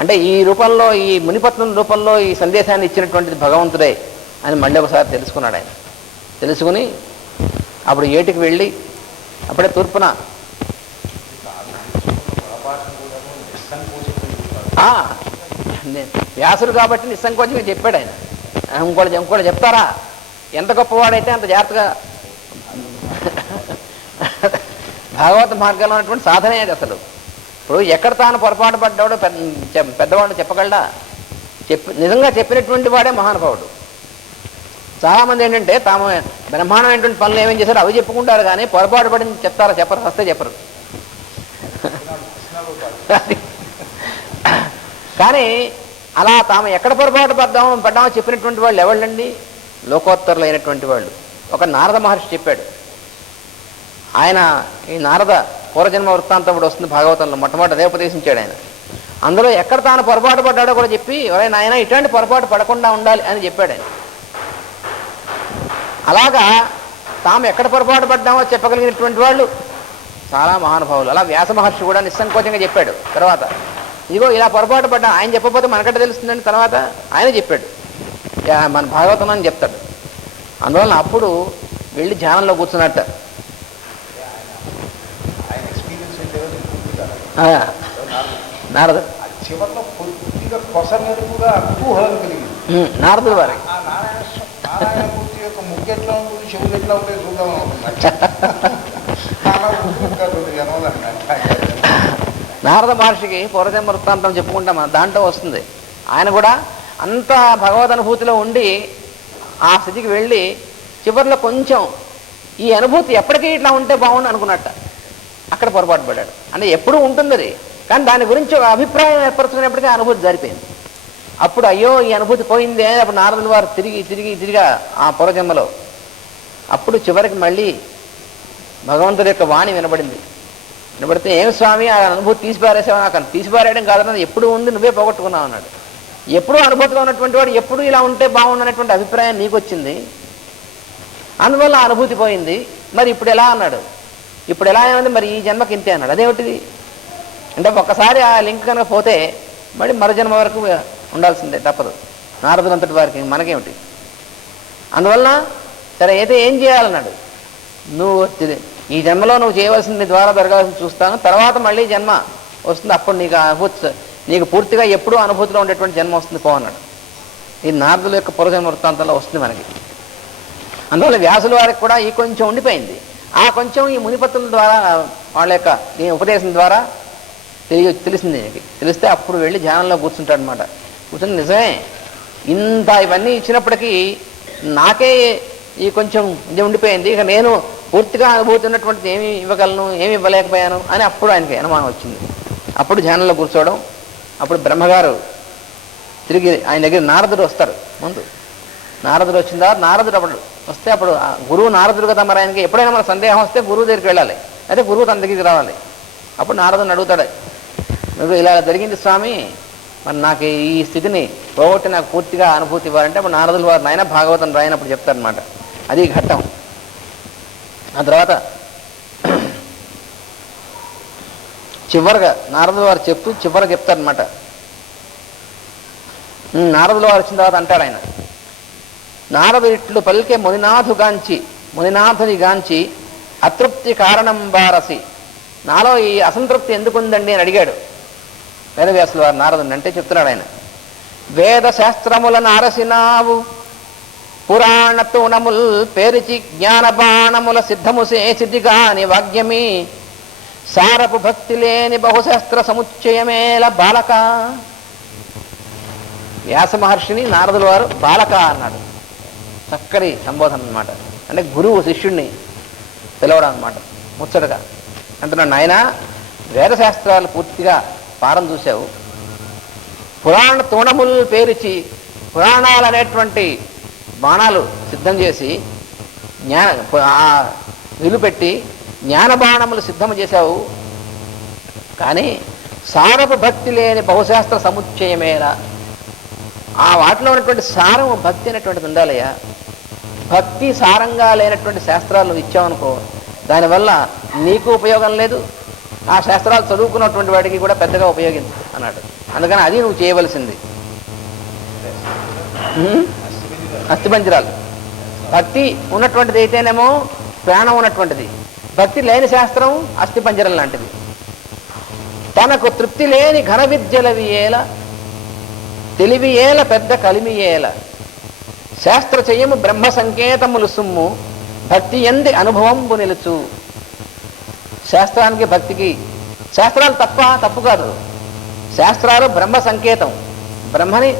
అంటే ఈ రూపంలో, ఈ మునిపత్నం రూపంలో ఈ సందేశాన్ని ఇచ్చినటువంటిది భగవంతుడే అని మళ్ళీ ఒకసారి తెలుసుకున్నాడు ఆయన. తెలుసుకుని అప్పుడు ఏటికి వెళ్ళి అప్పుడే తూర్పున వ్యాసుడు కాబట్టి నిస్సంకోచంగా చెప్పాడు ఆయన. ఇంకోటి చెప్తారా? ఎంత గొప్పవాడైతే అంత జాగ్రత్తగా భాగవత మార్గంలో ఉన్నటువంటి సాధనే అది అసలు. ఇప్పుడు ఎక్కడ తాను పొరపాటు పడ్డాడో పెద్దవాడు చెప్పగలడా? నిజంగా చెప్పినటువంటి వాడే మహానుభావుడు. చాలామంది ఏంటంటే తాము బ్రహ్మాండమైనటువంటి పనులు ఏమేం చేశారో అవి చెప్పుకుంటారు, కానీ పొరపాటు పడి చెప్తారా? చెప్పరు, వస్తే చెప్పరు. కానీ అలా తాము ఎక్కడ పొరపాటు పడ్డామో చెప్పినటువంటి వాళ్ళు ఎవళ్ళండి? లోకోత్తరులు అయినటువంటి వాళ్ళు. ఒక నారద మహర్షి చెప్పాడు. ఆయన ఈ నారద పూర్వజన్మ వృత్తాంతం కూడా వస్తుంది భాగవతంలో, మొట్టమొదటి అదే ఉపదేశించాడు ఆయన. అందులో ఎక్కడ తాను పొరపాటు పడ్డాడో కూడా చెప్పి, ఎవరైనా ఆయన ఇటువంటి పొరపాటు పడకుండా ఉండాలి అని చెప్పాడు ఆయన. అలాగా తాము ఎక్కడ పొరపాటు పడ్డామో చెప్పగలిగినటువంటి వాళ్ళు చాలా మహానుభావులు. అలా వ్యాస మహర్షి కూడా నిస్సంకోచంగా చెప్పాడు. తర్వాత ఇదిగో ఇలా పొరపాటు పడ్డా, ఆయన చెప్పకపోతే మనకంటే తెలుస్తుందని తర్వాత ఆయన చెప్పాడు, మన భాగవతం అని చెప్తాడు. అందువలన అప్పుడు వెళ్ళి ధ్యానంలో కూర్చున్నట్ట. నారదు నారదుడు వారి నారద మహర్షికి పూర్వజన్మ వృత్తాంతం చెప్పుకుంటాం, దాంట్లో వస్తుంది. ఆయన కూడా అంత భగవద్ అనుభూతిలో ఉండి ఆ స్థితికి వెళ్ళి చివరిలో కొంచెం ఈ అనుభూతి ఎప్పటికీ ఇట్లా ఉంటే బాగుండు అనుకున్నట్ట. అక్కడ పొరపాటు పడ్డాడు. అంటే ఎప్పుడూ ఉంటుంది అది, కానీ దాని గురించి ఒక అభిప్రాయం ఏర్పరచుకునేప్పటికీ అనుభూతి జరిపోయింది. అప్పుడు అయ్యో ఈ అనుభూతి పోయిందే. అప్పుడు నారదుల వారు తిరిగి తిరిగి తిరిగా ఆ పూర్వజన్మలో అప్పుడు చివరికి మళ్ళీ భగవంతుడి యొక్క వాణి వినబడింది. వినబడితే ఏమి స్వామి ఆ అనుభూతి తీసిపారేసావు? నాకు తీసిపారేయడం కాదన్నది ఎప్పుడు ఉంది, నువ్వే పోగొట్టుకున్నావు అన్నాడు. ఎప్పుడూ అనుభూతిగా ఉన్నటువంటి వాడు ఎప్పుడు ఇలా ఉంటే బాగుందనేటువంటి అభిప్రాయం నీకు వచ్చింది, అందువల్ల ఆ అనుభూతి పోయింది. మరి ఇప్పుడు ఎలా అన్నాడు. ఇప్పుడు ఎలా ఏమైంది, మరి ఈ జన్మకి ఇంతే అన్నాడు. అదేమిటిది అంటే ఒక్కసారి ఆ లింక్ కనుక పోతే మళ్ళీ మరో జన్మ వరకు ఉండాల్సిందే, తప్పదు. నారదులంతటి వారికి మనకేమిటి. అందువలన సరే అయితే ఏం చేయాలన్నాడు. నువ్వు ఈ జన్మలో నువ్వు చేయవలసింది ద్వారా జరగాల్సింది చూస్తాను, తర్వాత మళ్ళీ జన్మ వస్తుంది, అప్పుడు నీకు అనుభూతి, నీకు పూర్తిగా ఎప్పుడూ అనుభూతిలో ఉండేటువంటి జన్మ వస్తుంది పో అన్నాడు. ఇది నారదుల యొక్క పూర్వజన్మ వృత్తాంతంలో వస్తుంది మనకి. అందువల్ల వ్యాసుల వారికి కూడా ఈ కొంచెం ఉండిపోయింది. ఆ కొంచెం ఈ మునిపత్తుల ద్వారా వాళ్ళ యొక్క ఈ ఉపదేశం ద్వారా తెలిసింది. తెలిస్తే అప్పుడు వెళ్ళి ధ్యానంలో కూర్చుంటాడు అనమాట. కూర్చుని నిజమే ఇంత ఇవన్నీ ఇచ్చినప్పటికీ నాకే ఈ కొంచెం ఇది ఉండిపోయింది, ఇక నేను పూర్తిగా అనుభూతి ఉన్నటువంటిది ఏమి ఇవ్వగలను, ఏమి ఇవ్వలేకపోయాను అని అప్పుడు ఆయనకి అనుమానం వచ్చింది. అప్పుడు ధ్యానంలో కూర్చోవడం. అప్పుడు బ్రహ్మగారు తిరిగి ఆయన దగ్గర నారదుడు వస్తారు. ముందు నారదుడు వచ్చిన తర్వాత నారదుడు అప్పుడు వస్తే అప్పుడు గురువు నారదుడు కదా, మరి ఆయనకి ఎప్పుడైనా మన సందేహం వస్తే గురువు దగ్గరికి వెళ్ళాలి, అయితే గురువు తన దగ్గరికి రావాలి. అప్పుడు నారదుని అడుగుతాడు, నువ్వు ఇలా జరిగింది స్వామి, మరి నాకు ఈ స్థితిని పోగొట్టి నాకు పూర్తిగా అనుభూతి ఇవ్వాలంటే అప్పుడు నారదులు వారు నాయన భాగవతం రాయనప్పుడు చెప్తారనమాట. అది ఘట్టం. ఆ తర్వాత చివరిగా నారదుల వారు చెప్తూ చివరికి చెప్తారనమాట. నారదుల వారు వచ్చిన తర్వాత అంటాడు ఆయన, నారదు ఇట్లు పలికే మునినాథుని గాంచి అతృప్తి కారణం బారసి, నాలో ఈ అసంతృప్తి ఎందుకుందండి అని అడిగాడు వేదవ్యాసుల వారు నారదుని. అంటే చెప్తున్నాడు ఆయన, వేద శాస్త్రములను అరసినావు, పురాణ తూణముల్ పేరిచి జ్ఞానబాణముల సిద్ధము చేసిదిగాని వాగ్యమి, సారపు భక్తి లేని బహుశాస్త్ర సముచ్చయమేల బాలక. వ్యాస మహర్షిని నారదుల వారు బాలక అన్నాడు. చక్కటి సంబోధన అనమాట. అంటే గురువు శిష్యుణ్ణి పిలవడం అనమాట. ముచ్చటగా అంటున్నాడు, నాయన వేదశాస్త్రాలు పూర్తిగా పారం చూశావు, పురాణ తూణములు పేరిచి పురాణాలు అనేటువంటి బాణాలు సిద్ధం చేసి నిలుపెట్టి జ్ఞానబాణములు సిద్ధం చేశావు, కానీ సారపు భక్తి లేని బహుశాస్త్ర సముచ్చయమేలా, ఆ వాటిలో ఉన్నటువంటి సారం భక్తి అనేటువంటిది ఉండాలయ్యా. భక్తి సారంగా లేనటువంటి శాస్త్రాలు ఇచ్చావనుకో, దానివల్ల నీకు ఉపయోగం లేదు, ఆ శాస్త్రాలు చదువుకున్నటువంటి వాడికి కూడా పెద్దగా ఉపయోగించు అన్నాడు. అందుకని అది నువ్వు చేయవలసింది. అస్థిపంజరాలు భక్తి ఉన్నటువంటిది అయితేనేమో ప్రాణం ఉన్నటువంటిది, భక్తి లేని శాస్త్రం అస్థిపంజరం లాంటిది. తనకు తృప్తి లేని ఘన విద్యలవి ఏల, తెలివి ఏల పెద్ద కలిమి ఏల, శాస్త్ర చెయ్యము బ్రహ్మ సంకేతములు సుమ్ము, భక్తి ఎంది అనుభవంబు నిలుచు. శాస్త్రానికి భక్తికి, శాస్త్రాలు తప్పు కాదు, శాస్త్రాలు బ్రహ్మ సంకేతం, బ్రహ్మని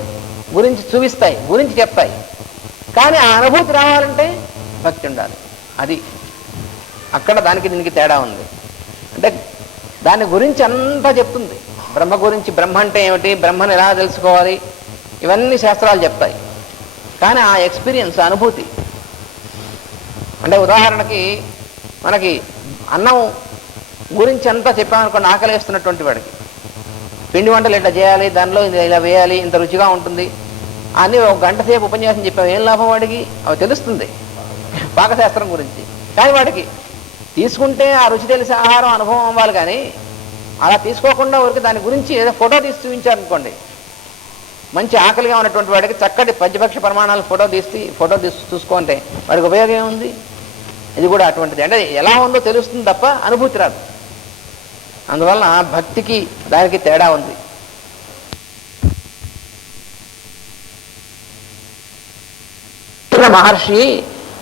గురించి చూపిస్తాయి, గురించి చెప్తాయి. కానీ ఆ అనుభూతి రావాలంటే భక్తి ఉండాలి. అది అక్కడ దానికి దీనికి తేడా ఉంది. అంటే దాని గురించి అంతా చెప్తుంది. బ్రహ్మ గురించి, బ్రహ్మ అంటే ఏమిటి, బ్రహ్మను ఎలా తెలుసుకోవాలి, ఇవన్నీ శాస్త్రాలు చెప్తాయి. కానీ ఆ ఎక్స్పీరియన్స్, అనుభూతి, అంటే ఉదాహరణకి మనకి అన్నం గురించి అంతా చెప్పామనుకోండి, ఆకలి వేస్తున్నటువంటి వాడికి పిండి వంటలు ఇట్లా చేయాలి, దానిలో ఇలా వేయాలి, ఇంత రుచిగా ఉంటుంది అని ఒక గంట సేపు ఉపన్యాసం చెప్పాము, ఏం లాభం వాడికి? అవి తెలుస్తుంది పాకశాస్త్రం గురించి. కానీ వాడికి తీసుకుంటే ఆ రుచి తెలిసే ఆహారం అనుభవం అవ్వాలి. కానీ అలా తీసుకోకుండా ఊరికి దాని గురించి ఏదో ఫోటో తీసి చూపించారనుకోండి, మంచి ఆకలిగా ఉన్నటువంటి వాడికి చక్కటి పంచపక్ష ప్రమాణాలు ఫోటో తీసి చూసుకుంటే వాడికి ఉపయోగం ఏముంది? ఇది కూడా అటువంటిది. అంటే ఎలా ఉందో తెలుస్తుంది తప్ప అనుభూతి రాదు. అందువలన భక్తికి దానికి తేడా ఉంది. మహర్షి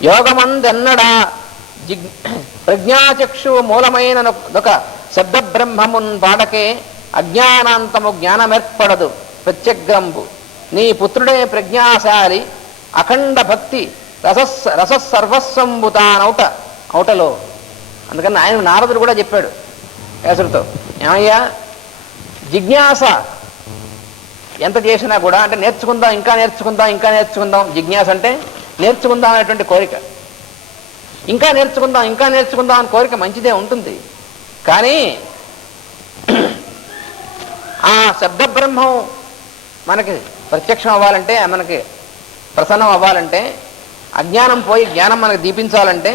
యోగమందెన్నడా ప్రజ్ఞాచక్షు మూలమైన ఒక శబ్ద బ్రహ్మమున్ పాడకే అజ్ఞానాంతము జ్ఞానమేర్పడదు ప్రత్యగ్రంబు, నీ పుత్రుడే ప్రజ్ఞాశాలి అఖండ భక్తి రససర్వస్వంబు ఔటలో. అందుకని ఆయన నారదుడు కూడా చెప్పాడు వ్యాసుడితో, ఏమయ్యా జిజ్ఞాస ఎంత చేసినా కూడా అంటే నేర్చుకుందాం, ఇంకా నేర్చుకుందాం, ఇంకా నేర్చుకుందాం. జిజ్ఞాస అంటే నేర్చుకుందాం అనేటువంటి కోరిక. ఇంకా నేర్చుకుందాం, ఇంకా నేర్చుకుందాం అనే కోరిక మంచిదే ఉంటుంది. కానీ ఆ శబ్దబ్రహ్మం మనకి ప్రత్యక్షం అవ్వాలంటే, మనకి ప్రసన్నం అవ్వాలంటే, అజ్ఞానం పోయి జ్ఞానం మనకు దీపించాలంటే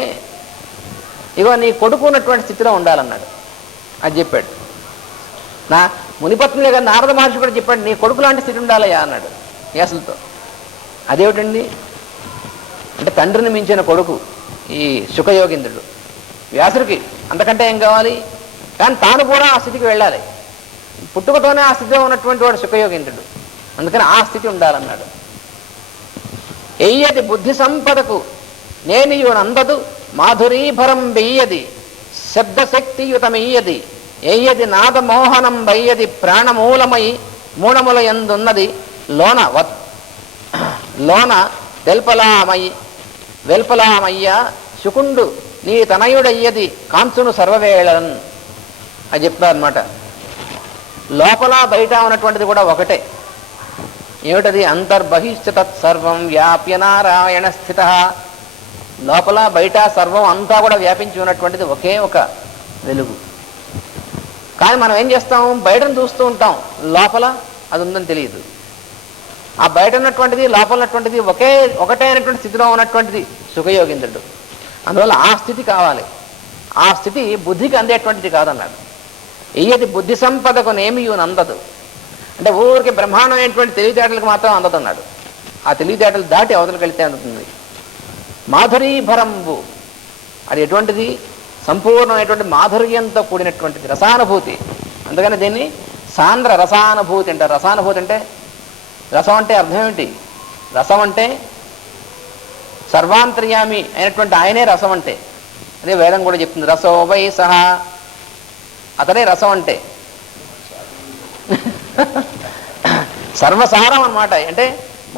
ఇగో నీ కొడుకు ఉన్నటువంటి స్థితిలో ఉండాలన్నాడు. అది చెప్పాడు. నా మునిపత్నులే కదా నారద మహర్షి కూడా చెప్పాడు, నీ కొడుకు లాంటి స్థితి ఉండాలయ్యా అన్నాడు వ్యాసులతో. అదేమిటండి అంటే తండ్రిని మించిన కొడుకు ఈ శుకయోగీంద్రుడు. వ్యాసుడికి అంతకంటే ఏం కావాలి? కానీ తాను కూడా ఆ స్థితికి వెళ్ళాలి. పుట్టుకతోనే ఆ స్థితిలో ఉన్నటువంటి వాడు శుకయోగీంద్రుడు. అందుకని ఆ స్థితి ఉండాలన్నాడు. ఎయ్యది బుద్ధి సంపదకు నేనియునందదు మాధురీభరం వెయ్యది శబ్దశక్తియుతమెయ్యది ఎయ్యది నాదమోహనం వయ్యది ప్రాణమూలమై మూఢముల యందున్నది లోన వెల్పలామయ్య శుకుండు నీ తనయుడయ్యది కాంచును సర్వవేళన్ అని చెప్తారు అనమాట. లోపల బయట ఉన్నటువంటిది కూడా ఒకటే. ఏమిటది? అంతర్బహిష్ట తత్సర్వం వ్యాప్య నారాయణ స్థిత. లోపల బయట సర్వం అంతా కూడా వ్యాపించి ఉన్నటువంటిది ఒకే ఒక వెలుగు. కానీ మనం ఏం చేస్తాం? బయటను చూస్తూ ఉంటాం, లోపల అది ఉందని తెలియదు. ఆ బయట ఉన్నటువంటిది లోపల ఉన్నటువంటిది ఒకటే అయినటువంటి స్థితిలో ఉన్నటువంటిది సుఖయోగీంద్రుడు. అందువల్ల ఆ స్థితి కావాలి. ఆ స్థితి బుద్ధికి అందేటువంటిది కాదన్నాడు. ఇయ్యది బుద్ధి సంపదకు నేమియు నందదు. అంటే ఊరికి బ్రహ్మాండమైనటువంటి తెలివితేటలకు మాత్రం అందదన్నాడు. ఆ తెలివితేటలు దాటి అవతలకు వెళితే అందుతుంది. మాధురీభరంబు, అది ఎటువంటిది? సంపూర్ణమైనటువంటి మాధుర్యంతో కూడినటువంటిది, రసానుభూతి. అందుకని దీన్ని సాంద్ర రసానుభూతి అంటారు. రసానుభూతి అంటే, రసం అంటే అర్థం ఏమిటి? రసం అంటే సర్వాంతర్యామి అయినటువంటి ఆయనే రసం అంటే. అదే వేదం కూడా చెప్తుంది, రసో వై సహ, అతడే రసం అంటే. సర్వసారం అన్నమాట. అంటే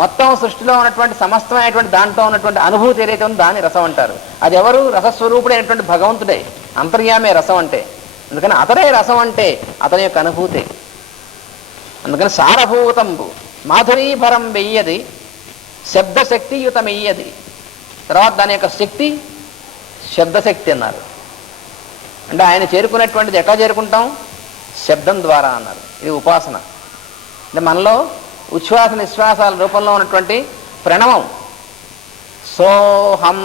మొత్తం సృష్టిలో ఉన్నటువంటి సమస్తమైనటువంటి దాంట్లో ఉన్నటువంటి అనుభూతి ఏదైతే ఉందో దాన్ని రసం అంటారు. అది ఎవరు? రసస్వరూపుడైనటువంటి భగవంతుడే, అంతర్యామే రసం అంటే. అందుకని అతడే రసం అంటే అతని యొక్క అనుభూతి. అందుకని సారభూతంబు మాధురీభరం వెయ్యది శబ్దశక్తియుతమెయ్యది. తర్వాత దాని యొక్క శక్తి శబ్దశక్తి అన్నారు. అంటే ఆయన చేరుకునేటువంటిది ఎట్లా చేరుకుంటాం? శబ్దం ద్వారా అన్నారు. ఇది ఉపాసన. అంటే మనలో ఉచ్ఛ్వాస నిశ్వాసాల రూపంలో ఉన్నటువంటి ప్రణవం, సోహం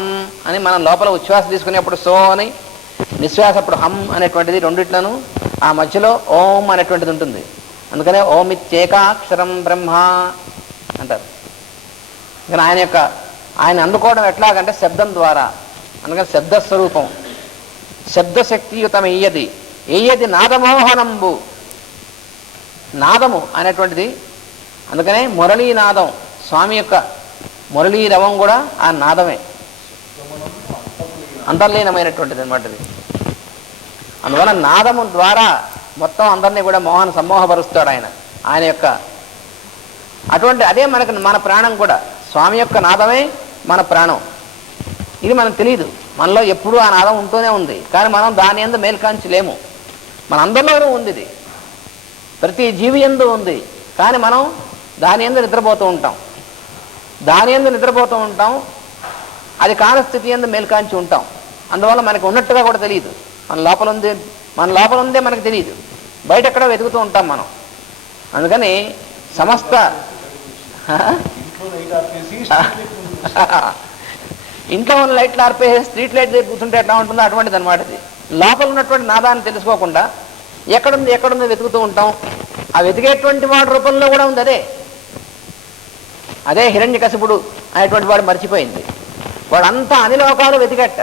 అని మనం లోపల ఉచ్ఛ్వాస తీసుకునేప్పుడు సో అని, నిశ్వాస అప్పుడు హం అనేటువంటిది, రెండిట్లను ఆ మధ్యలో ఓం అనేటువంటిది ఉంటుంది. అందుకనే ఓమిత్యేకాక్షరం బ్రహ్మ అంటారు. అందుకని ఆయన అందుకోవడం ఎట్లాగంటే శబ్దం ద్వారా. అందుకని శబ్దస్వరూపం. శబ్దశక్తియుతం ఎయ్యది నాదమోహనంబు. నాదము అనేటువంటిది, అందుకనే మురళీనాదం, స్వామి యొక్క మురళీ రవం కూడా ఆ నాదమే, అంతర్లీనమైనటువంటిది అనమాట ఇది. అందువల్ల నాదము ద్వారా మొత్తం అందరినీ కూడా సమ్మోహపరుస్తాడు ఆయన యొక్క అటువంటి. అదే మన ప్రాణం కూడా, స్వామి యొక్క నాదమే మన ప్రాణం. ఇది మనకు తెలియదు. మనలో ఎప్పుడూ ఆ నాదం ఉంటూనే ఉంది. కానీ మనం దాని యందు మేల్కాంచలేము. మన అందరిలోనూ ఉంది ఇది, ప్రతి జీవి యందు ఉంది. కానీ మనం దాని యందు నిద్రపోతూ ఉంటాం. అది కాని స్థితి యందు మేల్కాంచి ఉంటాం. అందువల్ల మనకు ఉన్నట్టుగా కూడా తెలియదు. మన లోపల ఉందే మనకు తెలియదు. బయట ఎక్కడ వెతుకుతూ ఉంటాం మనం. అందుకని సమస్త ఇంట్లో ఉన్న లైట్లు ఆర్పేసి స్ట్రీట్ లైట్ దగ్గర కూర్చుంటే ఎట్లా ఉంటుందో అటువంటిది అనమాట ఇది. లోపల ఉన్నటువంటి నాదాన్ని తెలుసుకోకుండా ఎక్కడుంది వెతుకుతూ ఉంటాం. ఆ వెతికేటువంటి వాడి రూపంలో కూడా ఉంది. అదే హిరణ్యకశిపుడు అనేటువంటి వాడు మర్చిపోయింది. వాడంతా అన్ని లోకాలు వెతికట్ట,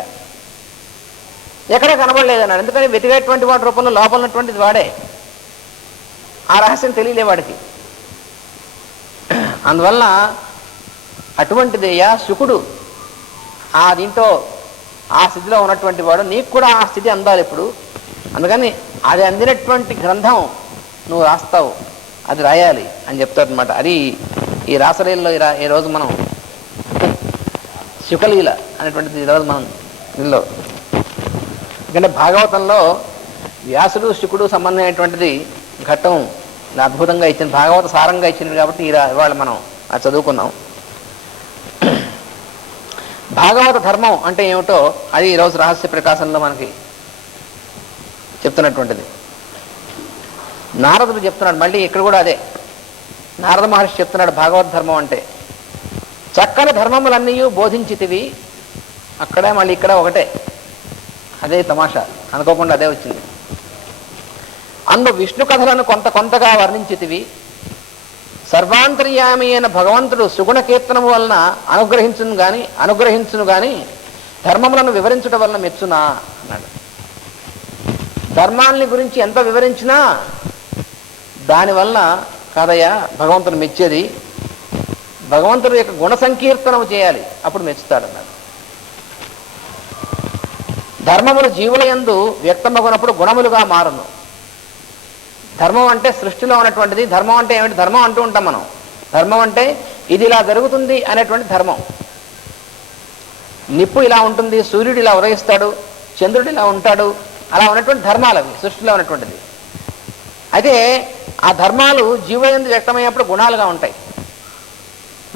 ఎక్కడ కనబడలేదన్నాడు. ఎందుకని వెతికేటువంటి వాడి రూపంలో లోపల ఉన్నటువంటిది వాడే. ఆ రహస్యం తెలియలే వాడికి. అందువల్ల అటువంటిదయ్యా శుకుడు దీంతో ఆ స్థితిలో ఉన్నటువంటి వాడు. నీకు కూడా ఆ స్థితి అందాలి ఇప్పుడు. అందుకని అది అందినటువంటి గ్రంథం నువ్వు రాస్తావు, అది రాయాలి అని చెప్తాడు అనమాట. అది ఈ రాసలీలలో ఈరోజు మనం శుకలీల అనేటువంటిది ఈరోజు మనం దీనిలో. ఎందుకంటే భాగవతంలో వ్యాసుడు శుకుడు సంబంధమైనటువంటిది ఘట్టం ఇలా అద్భుతంగా ఇచ్చింది, భాగవత సారంగా ఇచ్చింది కాబట్టి ఇవాళ మనం అది చదువుకున్నాం. భాగవత ధర్మం అంటే ఏమిటో అది ఈరోజు రహస్య ప్రకాశంలో మనకి చెప్తున్నటువంటిది. నారదుడు చెప్తున్నాడు, మళ్ళీ ఇక్కడ కూడా అదే నారద మహర్షి చెప్తున్నాడు భాగవత ధర్మం అంటే. చక్కని ధర్మములన్నీ బోధించితివి, అక్కడే మళ్ళీ ఇక్కడ ఒకటే, అదే తమాషా, అనుకోకుండా అదే వచ్చింది. అందు విష్ణు కథలను కొంత కొంతగా వర్ణించితివి, సర్వాంతర్యామి అయిన భగవంతుడు సుగుణ కీర్తనము వలన అనుగ్రహించును గాని ధర్మములను వివరించుట వలన మెచ్చునా అన్నాడు. ధర్మాల్ని గురించి ఎంత వివరించినా దానివల్ల కాదయ్యా భగవంతుడు మెచ్చేది, భగవంతుడు యొక్క గుణ సంకీర్తనము చేయాలి, అప్పుడు మెచ్చుతాడు అన్నాడు. ధర్మములు జీవుల యందు వ్యక్తమగునప్పుడు గుణములుగా మారును. ధర్మం అంటే సృష్టిలో ఉన్నటువంటిది. ధర్మం అంటే ఏమిటి? ధర్మం అంటూ ఉంటాం మనం. ధర్మం అంటే ఇది ఇలా జరుగుతుంది అనేటువంటి ధర్మం. నిప్పు ఇలా ఉంటుంది, సూర్యుడు ఇలా ఉదయిస్తాడు, చంద్రుడు ఇలా ఉంటాడు, అలా ఉన్నటువంటి ధర్మాలు అవి సృష్టిలో ఉన్నటువంటిది. అయితే ఆ ధర్మాలు జీవులందు వ్యక్తమయ్యేప్పుడు గుణాలుగా ఉంటాయి.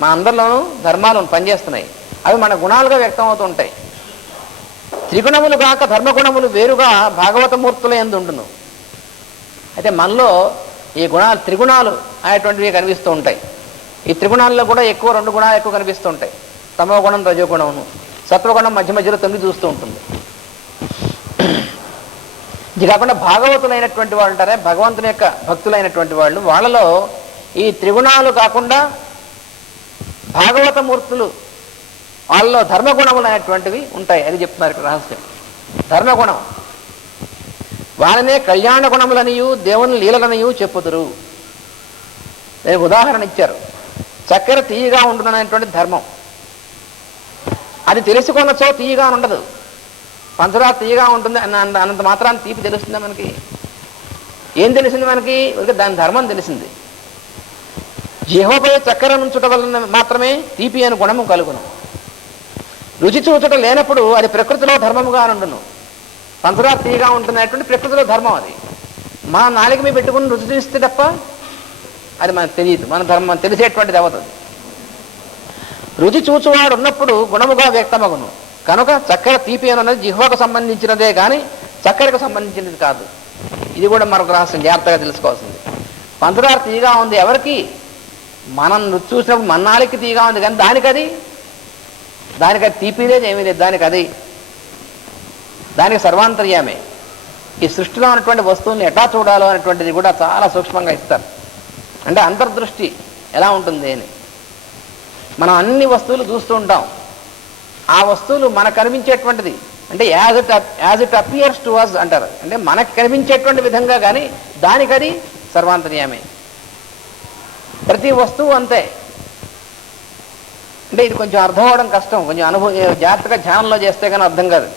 మా అందరిలోనూ ధర్మాలు పనిచేస్తున్నాయి, అవి మన గుణాలుగా వ్యక్తం అవుతూ ఉంటాయి. త్రిగుణములు కాక ధర్మగుణములు వేరుగా భాగవతమూర్తుల యందు ఉండును. అయితే మనలో ఈ గుణాలు త్రిగుణాలు అనేటువంటివి కనిపిస్తూ ఉంటాయి. ఈ త్రిగుణాల్లో కూడా ఎక్కువ 2 గుణాలు ఎక్కువ కనిపిస్తూ ఉంటాయి. తమో గుణం, రజోగుణమును, సత్వగుణం మధ్య మధ్యలో 9 చూస్తూ ఉంటుంది. ఇది కాకుండా భాగవతులైనటువంటి వాళ్ళు ఉంటారే, భగవంతుని యొక్క భక్తులైనటువంటి వాళ్ళు, వాళ్ళలో ఈ త్రిగుణాలు కాకుండా భాగవతమూర్తులు వాళ్ళలో ధర్మగుణములు అనేటువంటివి ఉంటాయి. అది చెప్తున్నారు ఇక్కడ రహస్యం. ధర్మగుణం వాళ్ళనే కళ్యాణ గుణములనియు దేవుని లీలలనియు చెప్పుదురు. దానికి ఉదాహరణ ఇచ్చారు. చక్కెర తీయగా ఉండుననేటువంటి ధర్మం, అది తెలుసుకున్నచో తీయగా ఉండదు. పంచదార తీయగా ఉంటుంది అన్నంత మాత్రాన్ని తీపి తెలుస్తుందా మనకి? ఏం తెలిసింది మనకి? దాని ధర్మం తెలిసింది. జిహ్వపై చక్కెర నుంచుట వలన మాత్రమే తీపి అని గుణము కలుగును. రుచి చూచుట లేనప్పుడు అది ప్రకృతిలో ధర్మముగా నుండును. పంచదార తీయగా ఉంటున్నటువంటి ప్రకృతిలో ధర్మం అది. మన నాలుక మీద పెట్టుకుని రుచి చూస్తే తప్ప అది మనకు తెలియదు, మన ధర్మం తెలిసేటువంటిది అవుతుంది. రుచి చూచువాడు ఉన్నప్పుడు గుణముగా వ్యక్తమగును. కనుక చక్కెర తీపి అన్నది జిహ్వకు సంబంధించినదే కానీ చక్కెరకు సంబంధించినది కాదు. ఇది కూడా మరొక రహస్యం, జాగ్రత్తగా తెలుసుకోవాల్సింది. పంచదార తీయగా ఉంది ఎవరికి? మనం రుచి చూసినప్పుడు మన నాలుకకి తీయగా ఉంది, కానీ దానికి తీపి లేదు, ఏమీ లేదు. దానికి సర్వాంతర్యామే. ఈ సృష్టిలో ఉన్నటువంటి వస్తువుని ఎట్లా చూడాలో అనేటువంటిది కూడా చాలా సూక్ష్మంగా ఇస్తారు. అంటే అంతర్దృష్టి ఎలా ఉంటుంది అని. మనం అన్ని వస్తువులు చూస్తూ ఉంటాం, ఆ వస్తువులు మనకు కనిపించేటువంటిది అంటే as it appears to us అంటారు. అంటే మనకు కనిపించేటువంటి విధంగా, కానీ దానికది సర్వాంతర్యామే. ప్రతి వస్తువు అంతే. అంటే ఇది కొంచెం అర్థం అవడం కష్టం, కొంచెం జాగ్రత్తగా ధ్యానంలో చేస్తే కానీ అర్థం కాదు.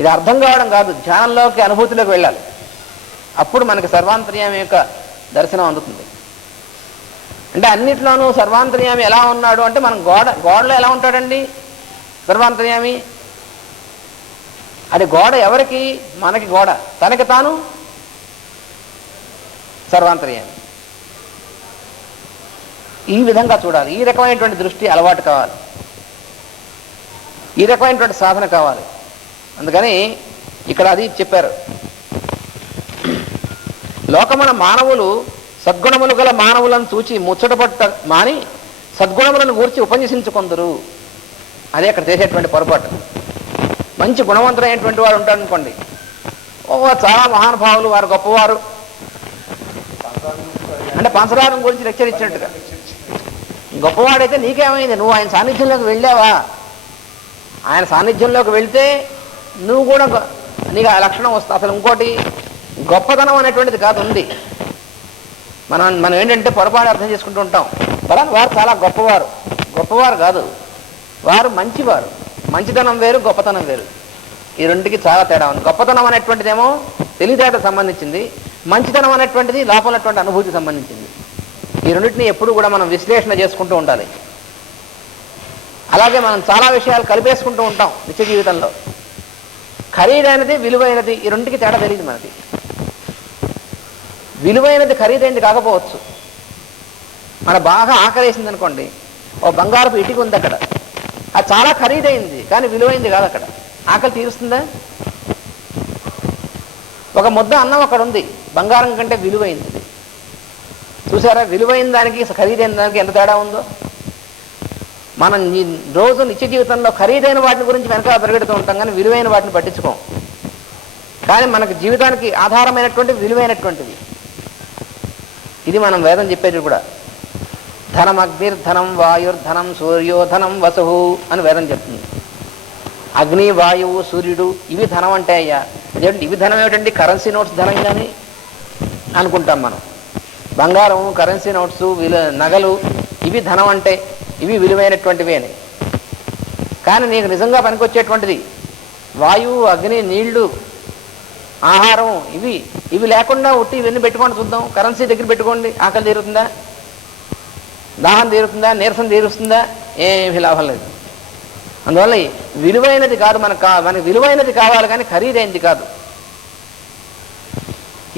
ఇది అర్థం కావడం కాదు, ధ్యానంలోకి అనుభూతిలోకి వెళ్ళాలి. అప్పుడు మనకి సర్వాంతర్యామి యొక్క దర్శనం అందుతుంది. అంటే అన్నిట్లోనూ సర్వాంతర్యామి ఎలా ఉన్నాడు అంటే, మనం గోడలో ఎలా ఉంటాడండి సర్వాంతర్యామి? అది గోడ ఎవరికి? మనకి గోడ. తనకి తాను సర్వాంతర్యామి. ఈ విధంగా చూడాలి. ఈ రకమైనటువంటి దృష్టి అలవాటు కావాలి, ఈ రకమైనటువంటి సాధన కావాలి. అందుకని ఇక్కడ అది చెప్పారు. లోకమున మానవులు సద్గుణములు గల మానవులను చూచి ముచ్చటపట్ట మాని సద్గుణములను గూర్చి ఉపన్యసించుకొందరు. అదే అక్కడ చేసేటువంటి పొరపాటు. మంచి గుణవంతుడైనటువంటి వాడు ఉంటాడు అనుకోండి, చాలా మహానుభావులు, వారు గొప్పవారు అంటే పంచదారం గురించి లెక్చర్ ఇచ్చినట్టుగా. గొప్పవాడైతే నీకేమైంది? నువ్వు ఆయన సాన్నిధ్యంలోకి వెళ్ళావా? ఆయన సాన్నిధ్యంలోకి వెళ్తే నువ్వు కూడా నీకు ఆ లక్షణం వస్తుంది. అసలు ఇంకోటి గొప్పతనం అనేటువంటిది కాదు ఉంది. మనం ఏంటంటే పొరపాటు అర్థం చేసుకుంటూ ఉంటాం. వారు చాలా గొప్పవారు కాదు, వారు మంచివారు. మంచితనం వేరు, గొప్పతనం వేరు. ఈ రెండుకి చాలా తేడా ఉంది. గొప్పతనం అనేటువంటిదేమో తెలివితేటకు సంబంధించింది, మంచితనం అనేటువంటిది లోపలటువంటి అనుభూతికి సంబంధించింది. ఈ రెండింటిని ఎప్పుడు కూడా మనం విశ్లేషణ చేసుకుంటూ ఉండాలి. అలాగే మనం చాలా విషయాలు కలిపేసుకుంటూ ఉంటాం నిత్య జీవితంలో. ఖరీదైనది, విలువైనది, ఈ రెండుకి తేడా తెలియదు మనకి. విలువైనది ఖరీదైనది కాకపోవచ్చు. మన బాగా ఆకలేసింది అనుకోండి, ఓ బంగారపు ఇటుక ఉంది అక్కడ, అది చాలా ఖరీదైంది కానీ విలువైంది కాదు. అక్కడ ఆకలి తీరుస్తుందా? ఒక ముద్ద అన్నం అక్కడ ఉంది, బంగారం కంటే విలువైంది. చూసారా, విలువైన దానికి ఖరీదైన దానికి ఎంత తేడా ఉందో. మనం రోజు నిత్య జీవితంలో ఖరీదైన వాటిని గురించి వెనకాల పరిగెడుతూ ఉంటాం కానీ విలువైన వాటిని పట్టించుకోం. కానీ మనకు జీవితానికి ఆధారమైనటువంటి విలువైనటువంటిది ఇది మనం వేదం చెప్పేది కూడా. ధనం అగ్నిర్ధనం వాయుర్ధనం సూర్యోధనం వసు అని వేదం చెప్తుంది. అగ్ని, వాయువు, సూర్యుడు ఇవి ధనం అంటే అయ్యా. అదేంటి ఇవి ధనం ఏమిటండి, కరెన్సీ నోట్స్ ధనం కానీ అనుకుంటాం మనం. బంగారం, కరెన్సీ నోట్స్, నగలు ఇవి ధనం అంటే ఇవి విలువైనటువంటివి అని. కానీ నీకు నిజంగా పనికొచ్చేటువంటిది వాయువు, అగ్ని, నీళ్లు, ఆహారం ఇవి లేకుండా ఉట్టి ఇవన్నీ పెట్టుకోండి చూద్దాం. కరెన్సీ దగ్గర పెట్టుకోండి, ఆకలి తీరుతుందా, దాహం తీరుతుందా, నీరసం తీరుస్తుందా? ఏమీ లాభం లేదు. అందువల్ల విలువైనది కాదు మనకు విలువైనది కావాలి కానీ ఖరీదైనది కాదు.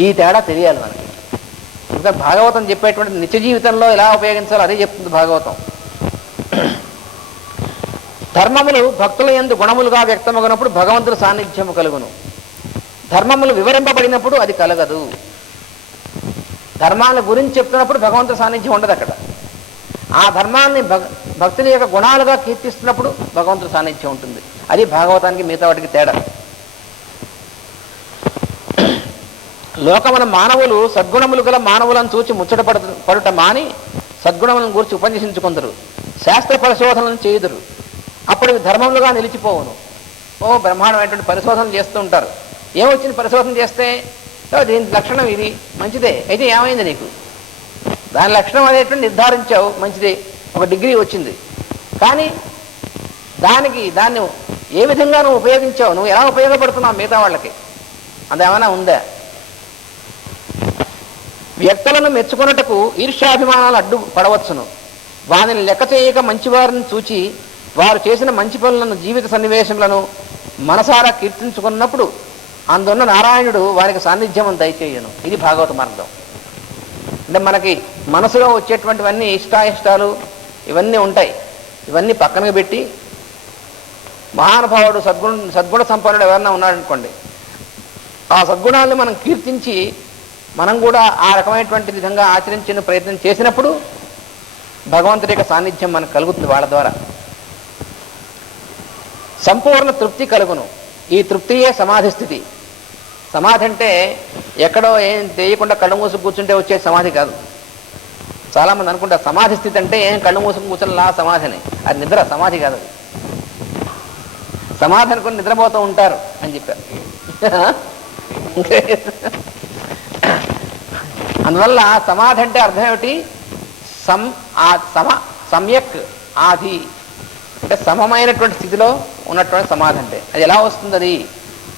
ఈ తేడా తెలియాలి మనకి. ఇంకా భాగవతం చెప్పేటువంటి నిత్య జీవితంలో ఎలా ఉపయోగించాలో అదే చెప్తుంది భాగవతం. ధర్మములు భక్తుల యందు గుణములుగా వ్యక్తమగినప్పుడు భగవంతుడి సాన్నిధ్యము కలుగును. ధర్మములు వివరింపబడినప్పుడు అది కలగదు. ధర్మాల గురించి చెప్తున్నప్పుడు భగవంతుడి సాన్నిధ్యం ఉండదు అక్కడ. ఆ ధర్మాన్ని భక్తుల యొక్క గుణాలుగా కీర్తిస్తున్నప్పుడు భగవంతుడి సాన్నిధ్యం ఉంటుంది. అది భాగవతానికి మిగతా వాటికి తేడా. లోకమున మానవులు సద్గుణములు గల మానవులను చూచి ముచ్చట పడుట మాని సద్గుణములను గురించి ఉపన్యసించుకుందరు, శాస్త్ర పరిశోధనలను చేయుదురు. అప్పుడు ఇవి ధర్మములుగా నిలిచిపోవును. బ్రహ్మాండమైనటువంటి పరిశోధనలు చేస్తూ ఉంటారు. ఏమొచ్చింది పరిశోధన చేస్తే? దీని లక్షణం ఇది, మంచిదే. అయితే ఏమైంది నీకు? దాని లక్షణం అనేటువంటి నిర్ధారించావు, మంచిదే, ఒక డిగ్రీ వచ్చింది. కానీ దాన్ని ఏ విధంగా నువ్వు ఉపయోగించావు, నువ్వు ఎలా ఉపయోగపడుతున్నావు మిగతా వాళ్ళకి, అదేమైనా ఉందా? వ్యక్తులను మెచ్చుకున్నట్టుకు ఈర్ష్యాభిమానాలు అడ్డు పడవచ్చును. వారిని లెక్క చేయక మంచివారిని చూచి వారు చేసిన మంచి పనులను, జీవిత సన్నివేశములను మనసారా కీర్తించుకున్నప్పుడు అందున్న నారాయణుడు వారికి సాన్నిధ్యం దయచేయను. ఇది భాగవత మార్గం. అంటే మనకి మనసులో వచ్చేటువంటివన్నీ ఇష్టాయిష్టాలు ఇవన్నీ ఉంటాయి. ఇవన్నీ పక్కనకి పెట్టి మహానుభావుడు సద్గుణ సంపన్నుడు ఎవరన్నా ఉన్నాడనుకోండి, ఆ సద్గుణాలను మనం కీర్తించి మనం కూడా ఆ రకమైనటువంటి విధంగా ఆచరించిన ప్రయత్నం చేసినప్పుడు భగవంతుడి యొక్క సాన్నిధ్యం మనకు కలుగుతుంది వాళ్ళ ద్వారా. సంపూర్ణ తృప్తి కలుగును. ఈ తృప్తియే సమాధి స్థితి. సమాధి అంటే ఎక్కడో ఏం తెలియకుండా కళ్ళు మూసుకు కూర్చుంటే వచ్చే సమాధి కాదు. చాలామంది అనుకుంటారు సమాధి స్థితి అంటే ఏం కళ్ళు మూసుకు కూర్చుని సమాధి అని. అది నిద్ర, సమాధి కాదు అది. సమాధి అనుకుని నిద్రపోతూ ఉంటారు అని చెప్పారు. అందువల్ల సమాధి అంటే అర్థం ఏమిటి? సమ్యక్ ఆది అంటే సమమైనటువంటి స్థితిలో ఉన్నటువంటి సమాధి. అంటే అది ఎలా వస్తుంది? అది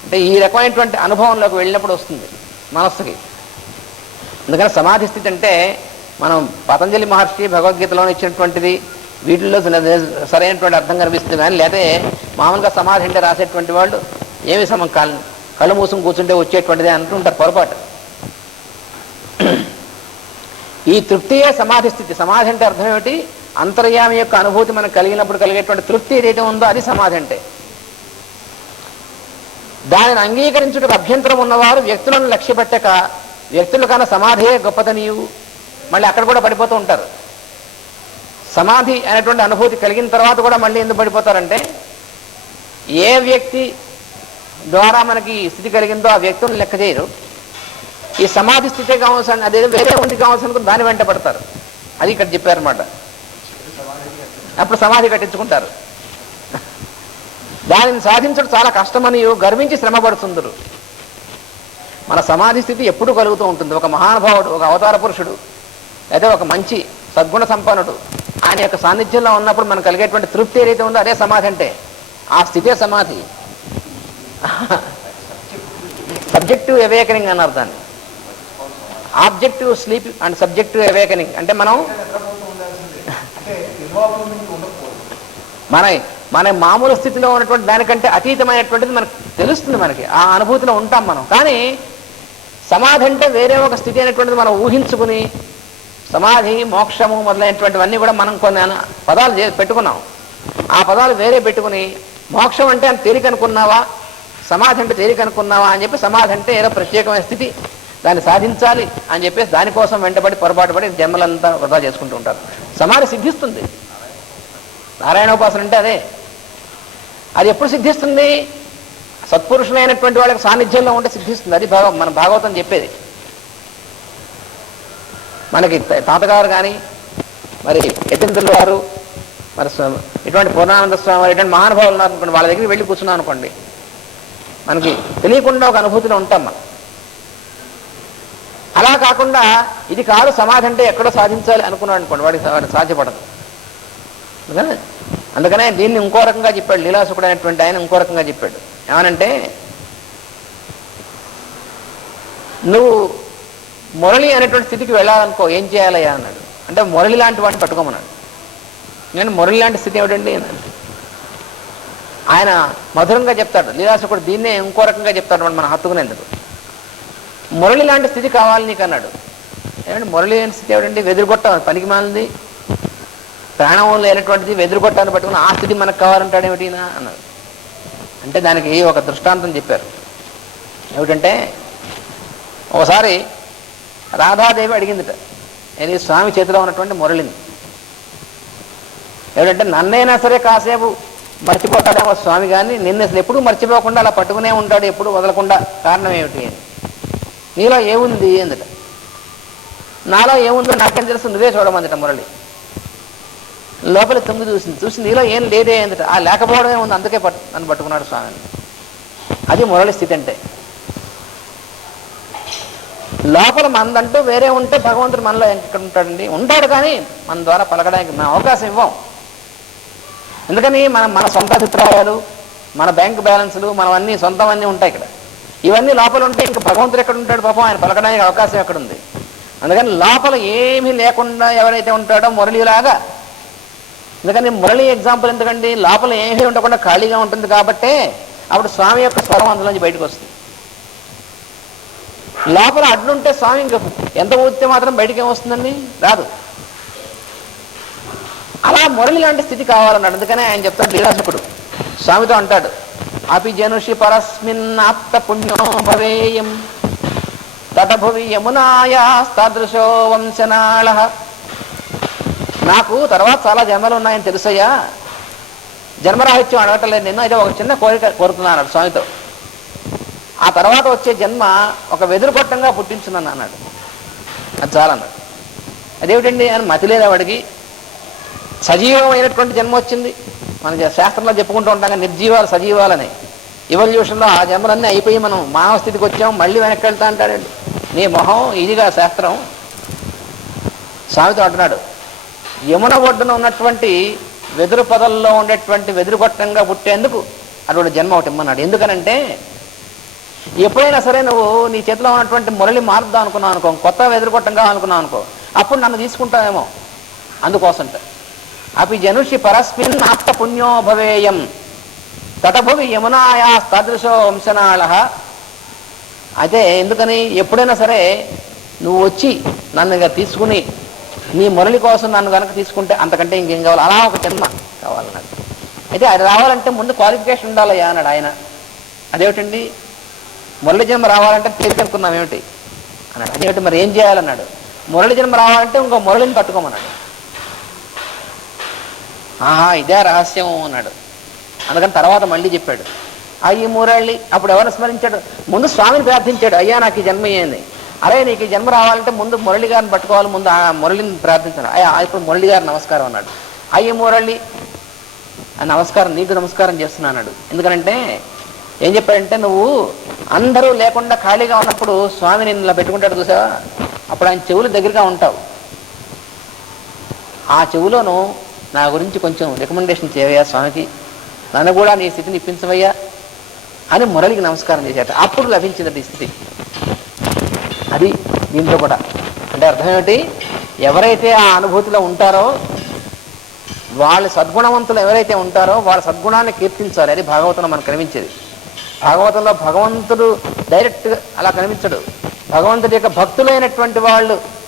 అంటే ఈ రకమైనటువంటి అనుభవంలోకి వెళ్ళినప్పుడు వస్తుంది మనస్సుకి. అందుకని సమాధి స్థితి అంటే మనం పతంజలి మహర్షి భగవద్గీతలో ఇచ్చినటువంటిది వీటిల్లో సరైనటువంటి అర్థం కనిపిస్తుంది. కానీ లేకపోతే మామూలుగా సమాధి అంటే రాసేటువంటి వాళ్ళు ఏమి కళ్ళు మూసుకుని కూర్చుంటే వచ్చేటువంటిది అంటుంటారు, పొరపాటు. ఈ తృప్తియే సమాధి స్థితి. సమాధి అంటే అర్థం ఏమిటి? అంతర్యామి యొక్క అనుభూతి మనకు కలిగినప్పుడు కలిగేటువంటి తృప్తి ఏదైతే ఉందో అది సమాధి అంటే. దానిని అంగీకరించుటకు అభ్యంతరం ఉన్నవారు వ్యక్తులను లక్ష్య పెట్టక వ్యక్తుల కన్నా సమాధియే గొప్పదనియు మళ్ళీ అక్కడ కూడా పడిపోతూ ఉంటారు. సమాధి అనేటువంటి అనుభూతి కలిగిన తర్వాత కూడా మళ్ళీ ఎందుకు పడిపోతారంటే, ఏ వ్యక్తి ద్వారా మనకి స్థితి కలిగిందో ఆ వ్యక్తులను లెక్క చేయరు. ఈ సమాధి స్థితి కావాల్సిన అదే వేరే ఉండి కావాల్సిన దాని వెంట పడతారు. అది ఇక్కడ చెప్పారన్నమాట. అప్పుడు సమాధి కట్టించుకుంటారు. దానిని సాధించడం చాలా కష్టమని గర్వించి శ్రమ పడుతుందరు. మన సమాధి స్థితి ఎప్పుడు కలుగుతూ ఉంటుంది. ఒక మహానుభావుడు, ఒక అవతార పురుషుడు, అయితే ఒక మంచి సద్గుణ సంపన్నుడు ఆయన యొక్క సాన్నిధ్యంలో ఉన్నప్పుడు మనకు కలిగేటువంటి తృప్తి ఏదైతే ఉందో అదే సమాధి అంటే. ఆ స్థితే సమాధి. సబ్జెక్టివ్ అవేకనింగ్ అన్నారు దాన్ని. Objective sleep and subjective awakening అంటే మనం మన మామూలు స్థితిలో ఉన్నటువంటి దానికంటే అతీతమైనటువంటిది మనకు తెలుస్తుంది. మనకి ఆ అనుభూతిలో ఉంటాం మనం. కానీ సమాధి అంటే వేరే ఒక స్థితి అనేటువంటిది మనం ఊహించుకుని సమాధి మోక్షము మొదలైనటువంటివన్నీ కూడా మనం కొన్ని పదాలు పెట్టుకున్నాం. ఆ పదాలు వేరే పెట్టుకుని మోక్షం అంటే అని తేలిక అనుకున్నావా, సమాధి అంటే తేలిక అనుకున్నావా అని చెప్పి సమాధి అంటే ఏదో ప్రత్యేకమైన స్థితి, దాన్ని సాధించాలి అని చెప్పేసి దానికోసం వెంటబడి పొరపాటు పడి జన్మలంతా వృధా చేసుకుంటూ ఉంటారు. సమాధి సిద్ధిస్తుంది. నారాయణోపాసన అంటే అదే. అది ఎప్పుడు సిద్ధిస్తుంది? సత్పురుషులైనటువంటి వాళ్ళకి సాన్నిధ్యంలో ఉంటే సిద్ధిస్తుంది. అది మన భాగవతం చెప్పేది. మనకి తాతగారు కానీ మరి యతీంద్రుల వారు మరి ఇటువంటి పూర్ణానంద స్వామి వారు ఇటువంటి మహానుభావులు ఉన్నారు అనుకోండి, వాళ్ళ దగ్గరికి వెళ్ళి కూర్చున్నాం అనుకోండి, మనకి తెలియకుండా ఒక అనుభూతిలో ఉంటాం మనం. అలా కాకుండా ఇది కాదు సమాధి అంటే ఎక్కడో సాధించాలి అనుకున్నాడు అనుకోండి, వాడికి సాధ్యపడదు. అందుకనే దీన్ని ఇంకో రకంగా చెప్పాడు లీలాసుకుడు అనేటువంటి ఆయన. ఇంకో రకంగా చెప్పాడు. ఏమనంటే, నువ్వు మురళి అనేటువంటి స్థితికి వెళ్ళాలనుకో, ఏం చేయాలయ్యా అన్నాడు. అంటే మురళి లాంటి వాడిని పట్టుకోమన్నాడు. నేను మురళి లాంటి స్థితి ఏమిటండి అన్నాడు. ఆయన మధురంగా చెప్తాడు లీలాసుకుడు. దీన్నే ఇంకో రకంగా చెప్తాడు మన హత్తుకునేందుకు. మురళి లాంటి స్థితి కావాలి నీకు అన్నాడు. ఏమంటే మురళి లాంటి స్థితి ఏమిటండి? వెదురుగొట్ట పనికి మాలింది, ప్రాణం లేనటువంటిది, వెదురుగొట్టాన్ని పట్టుకుని ఆ స్థితి మనకు కావాలంటాడు ఏమిటినా అన్నాడు. అంటే దానికి ఒక దృష్టాంతం చెప్పారు. ఏమిటంటే, ఒకసారి రాధాదేవి అడిగిందిట నేను స్వామి చేతిలో ఉన్నటువంటి మురళిని. ఏమిటంటే, నన్నైనా సరే కాసేపు మర్చిపోతాడేమో స్వామి, కానీ నిన్ను అసలు ఎప్పుడూ మర్చిపోకుండా అలా పట్టుకునే ఉంటాడు, ఎప్పుడు వదలకుండా. కారణం ఏమిటి అని. నీలో ఏముంది అందుట. నాలో ఏముందో నాకేం తెలుసు, నువ్వే చూడమందట మురళి. లోపల తొంగి చూసి నీలో ఏం లేదే అందుట. ఆ లేకపోవడమే ఉంది, అందుకే నన్ను పట్టుకున్నాడు స్వామిని. అది మురళి స్థితి అంటే. లోపల మనదంటూ వేరే ఉంటే భగవంతుడు మనలో ఎక్కడ ఉంటాడండి? ఉంటాడు, కానీ మన ద్వారా పలకడానికి మనం అవకాశం ఇవ్వం. ఎందుకని మన సొంత అభిప్రాయాలు, మన బ్యాంక్ బ్యాలెన్స్లు, మనవన్నీ సొంతమన్నీ ఉంటాయి ఇక్కడ. ఇవన్నీ లోపల ఉంటే ఇంకా భగవంతుడు ఎక్కడ ఉంటాడు? పాపం ఆయన పలకడానికి అవకాశం ఎక్కడుంది? అందుకని లోపల ఏమీ లేకుండా ఎవరైతే ఉంటాడో మురళిలాగా. ఎందుకని మురళి ఎగ్జాంపుల్ ఎందుకండి? లోపల ఏమీ ఉండకుండా ఖాళీగా ఉంటుంది కాబట్టే అప్పుడు స్వామి యొక్క స్వరం అందులోంచి బయటకు వస్తుంది. లోపల అడ్డుంటే స్వామి ఇంకా ఎంత ఊదితే మాత్రం బయటకి ఏమొస్తుందండి? రాదు. అలా మురళి లాంటి స్థితి కావాలన్నాడు. అందుకనే ఆయన చెప్తాడు లీలాసుకుడు స్వామితో అంటాడు, అపి జనుషి పరస్మిన్ ఆప్త పుణ్యో భవేయం తటభువి యమునాయాస్తాదృశో వంశనాళ. నాకు తర్వాత చాలా జన్మలు ఉన్నాయని తెలుసయ్యా, జన్మరాహిత్యం అడగటలేదు నిన్ను, అయితే ఒక చిన్న కోరిక కోరుతున్నాను స్వామితో. ఆ తర్వాత వచ్చే జన్మ ఒక వెదురుగొట్టంగా పుట్టించున్నాను అన్నాడు. అది చాలన్నాడు. అదేమిటండి అని మతి లేదు వాడికి. సజీవమైనటువంటి జన్మ వచ్చింది. మన శాస్త్రంలో చెప్పుకుంటూ ఉంటాం నిర్జీవాలు సజీవాలని. ఎవల్యూషన్లో ఆ జన్మలన్నీ అయిపోయి మనం మానవ స్థితికి వచ్చాం, మళ్ళీ వెనక్కి వెళ్తా అంటాడండి. నీ మొహం ఇదిగా శాస్త్రం. స్వామితో అంటున్నాడు, యమున ఒడ్డున ఉన్నటువంటి వెదురు పొదల్లో ఉండేటువంటి వెదురుగొట్టంగా పుట్టేందుకు అటువంటి జన్మ ఒకటి ఇమ్మన్నాడు. ఎందుకనంటే, ఎప్పుడైనా సరే నువ్వు నీ చేతిలో ఉన్నటువంటి మురళి మారుద్దాం అనుకున్నావు అనుకో, కొత్త వెదురుగొట్టంగా అనుకున్నావు అనుకో, అప్పుడు నన్ను తీసుకుంటావేమో. అందుకోసంట అపి జనుషి పరస్మిన్ ఆప్త పుణ్యో భవేయం తటభువి యమునాయాస్తాదృశో వంశనాళ. అయితే ఎందుకని, ఎప్పుడైనా సరే నువ్వు వచ్చి నన్ను ఇక తీసుకుని నీ మురళి కోసం నన్ను కనుక తీసుకుంటే అంతకంటే ఇంకేం కావాలి? అలా ఒక జన్మ కావాలన్నాడు. అయితే అది రావాలంటే ముందు క్వాలిఫికేషన్ ఉండాలయ్యా అన్నాడు ఆయన. అదేమిటండి? మురళి జన్మ రావాలంటే తేలికనుకున్నాం ఏమిటి అన్నాడు. అదేమిటి మరి ఏం చేయాలన్నాడు. మురళి జన్మ రావాలంటే ఇంకో మురళిని పట్టుకోమన్నాడు. ఆహా, ఇదే రహస్యం అన్నాడు. అందుకని తర్వాత మళ్ళీ చెప్పాడు, అయ్యి మురళి. అప్పుడు ఎవరిని స్మరించాడు? ముందు స్వామిని ప్రార్థించాడు. అయ్యా నాకు ఈ జన్మ అయ్యింది. అరే నీకు ఈ జన్మ రావాలంటే ముందు మురళి గారిని పట్టుకోవాలి, ముందు ఆ మురళిని ప్రార్థించాడు. అయ్యా ఇప్పుడు మురళి గారు నమస్కారం అన్నాడు. అయ్యి మురళి నమస్కారం, నీకు నమస్కారం చేస్తున్నాడు. ఎందుకనంటే ఏం చెప్పాడంటే, నువ్వు అందరూ లేకుండా ఖాళీగా ఉన్నప్పుడు స్వామి నిన్ను ఇలా పెట్టుకుంటాడు చూసావా, అప్పుడు ఆయన చెవులు దగ్గరగా ఉంటావు. ఆ చెవులోను నా గురించి కొంచెం రికమెండేషన్ చేయవయ్యా స్వామికి, నన్ను కూడా నీ స్థితిని ఇప్పించవయ్యా అని మురళికి నమస్కారం చేశాట. అప్పుడు లభించింది ఈ స్థితి. అది దీంట్లో కూడా. అంటే అర్థం ఏమిటి? ఎవరైతే ఆ అనుభూతిలో ఉంటారో, వాళ్ళ సద్గుణవంతులు ఎవరైతే ఉంటారో వాళ్ళ సద్గుణాన్ని కీర్తించాలి. అది భాగవతంలో మనకు కనిపించేది. భాగవతంలో భగవంతుడు డైరెక్ట్గా అలా కనిపించడు. భగవంతుడి యొక్క భక్తులైనటువంటి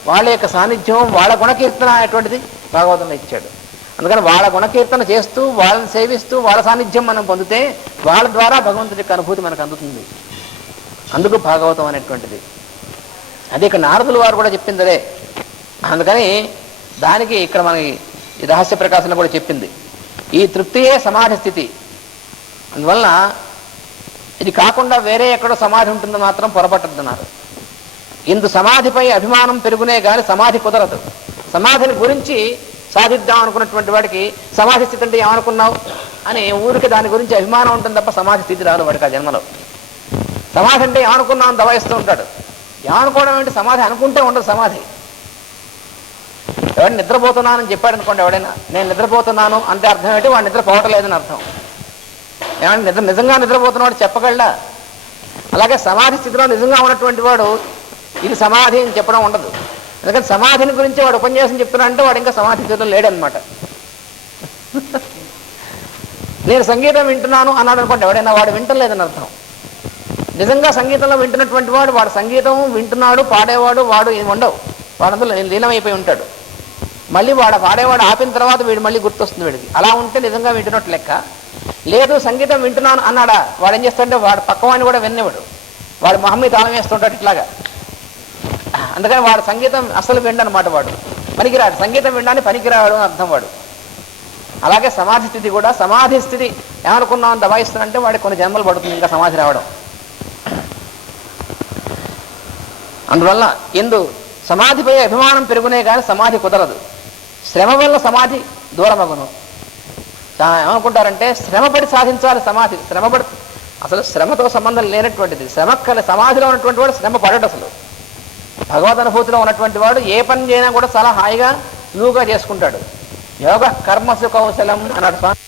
వాళ్ళ యొక్క సాన్నిధ్యం, వాళ్ళ గుణకీర్తన అనేటువంటిది భాగవతంలో ఇచ్చాడు. అందుకని వాళ్ళ గుణకీర్తన చేస్తూ, వాళ్ళని సేవిస్తూ, వాళ్ళ సాన్నిధ్యం మనం పొందితే వాళ్ళ ద్వారా భగవంతుడి యొక్క అనుభూతి మనకు అందుతుంది. అందుకు భాగవతం అనేటువంటిది. అది ఇక్కడ నారదుల వారు కూడా చెప్పింది అదే. అందుకని దానికి ఇక్కడ మనకి ఈ రహస్య ప్రకాశన కూడా చెప్పింది, ఈ తృప్తియే సమాధి స్థితి. అందువలన ఇది కాకుండా వేరే ఎక్కడో సమాధి ఉంటుందో మాత్రం పొరపట్టద్దన్నారు. ఇందు సమాధిపై అభిమానం పెరుగునే కానీ సమాధి కుదరదు. సమాధిని గురించి సాధిద్దాం అనుకున్నటువంటి వాడికి సమాధి స్థితి అంటే ఏమనుకున్నావు అని ఊరికి దాని గురించి అభిమానం ఉంటుంది తప్ప సమాధి స్థితి రాదు వాడికి ఆ జన్మలో. సమాధి అంటే ఏమనుకున్నాం అని దవాయిస్తూ ఉంటాడు. ఏమనుకోవడం ఏంటి? సమాధి అనుకుంటే ఉండదు సమాధి. ఎవడు నిద్రపోతున్నానని చెప్పాడు అనుకోండి, ఎవడైనా నేను నిద్రపోతున్నాను అంటే అర్థం ఏంటి? వాడు నిద్రపోవట్లేదని అర్థం. ఏమంటే నిజంగా నిద్రపోతున్నవాడు చెప్పగలడా? అలాగే సమాధి స్థితిలో నిజంగా ఉన్నటువంటి వాడు ఇది సమాధి అని చెప్పడం ఉండదు. ఎందుకంటే సమాధిని గురించి వాడు ఉపన్యాసం చెప్తున్నా అంటే వాడు ఇంకా సమాధి స్థితిలో లేడనమాట. నేను సంగీతం వింటున్నాను అన్నాడు అనుకోండి, ఎవడైనా వాడు వింటలేదని అర్థం. నిజంగా సంగీతంలో వింటున్నటువంటి వాడు సంగీతం వింటున్నాడు, పాడేవాడు వాడు ఉండవు, వాడంతా లీనమైపోయి ఉంటాడు. మళ్ళీ వాడు పాడేవాడు ఆపిన తర్వాత వీడు మళ్ళీ గుర్తొస్తుంది వీడికి. అలా ఉంటే నిజంగా వింటున్నట్టు లెక్క. లేదు సంగీతం వింటున్నాను అన్నాడా, వాడు ఏం చేస్తాడంటే వాడు పక్కవాడిని కూడా వినేవాడు, వాడు మొహమ్మీ తాళం వేస్తుంటాడు ఇట్లాగా. అందుకని వాడు సంగీతం అసలు విండనమాట, వాడు పనికిరాడు, సంగీతం వినడానికి పనికిరాడు అని అర్థం వాడు. అలాగే సమాధి స్థితి కూడా, సమాధి స్థితి ఏమనుకున్నామని దబాయిస్తానంటే వాడికి కొన్ని జన్మలు పడుతుంది ఇంకా సమాధి రావడం. అందువల్ల ఎందు సమాధిపై అభిమానం పెరుగునే కానీ సమాధి కుదరదు. శ్రమ వల్ల సమాధి దూరమగును. ఏమనుకుంటారంటే శ్రమపడి సాధించాలి సమాధి. అసలు శ్రమతో సంబంధం లేనటువంటిది. సమాధిలో ఉన్నటువంటి వాడు శ్రమ పడడు. అసలు భగవద్ అనుభూతిలో ఉన్నటువంటి వాడు ఏ పని చేయనా కూడా చాలా హాయిగా సులువుగా చేసుకుంటాడు. యోగ కర్మసు కౌశలం అన్నాడు స్వామి.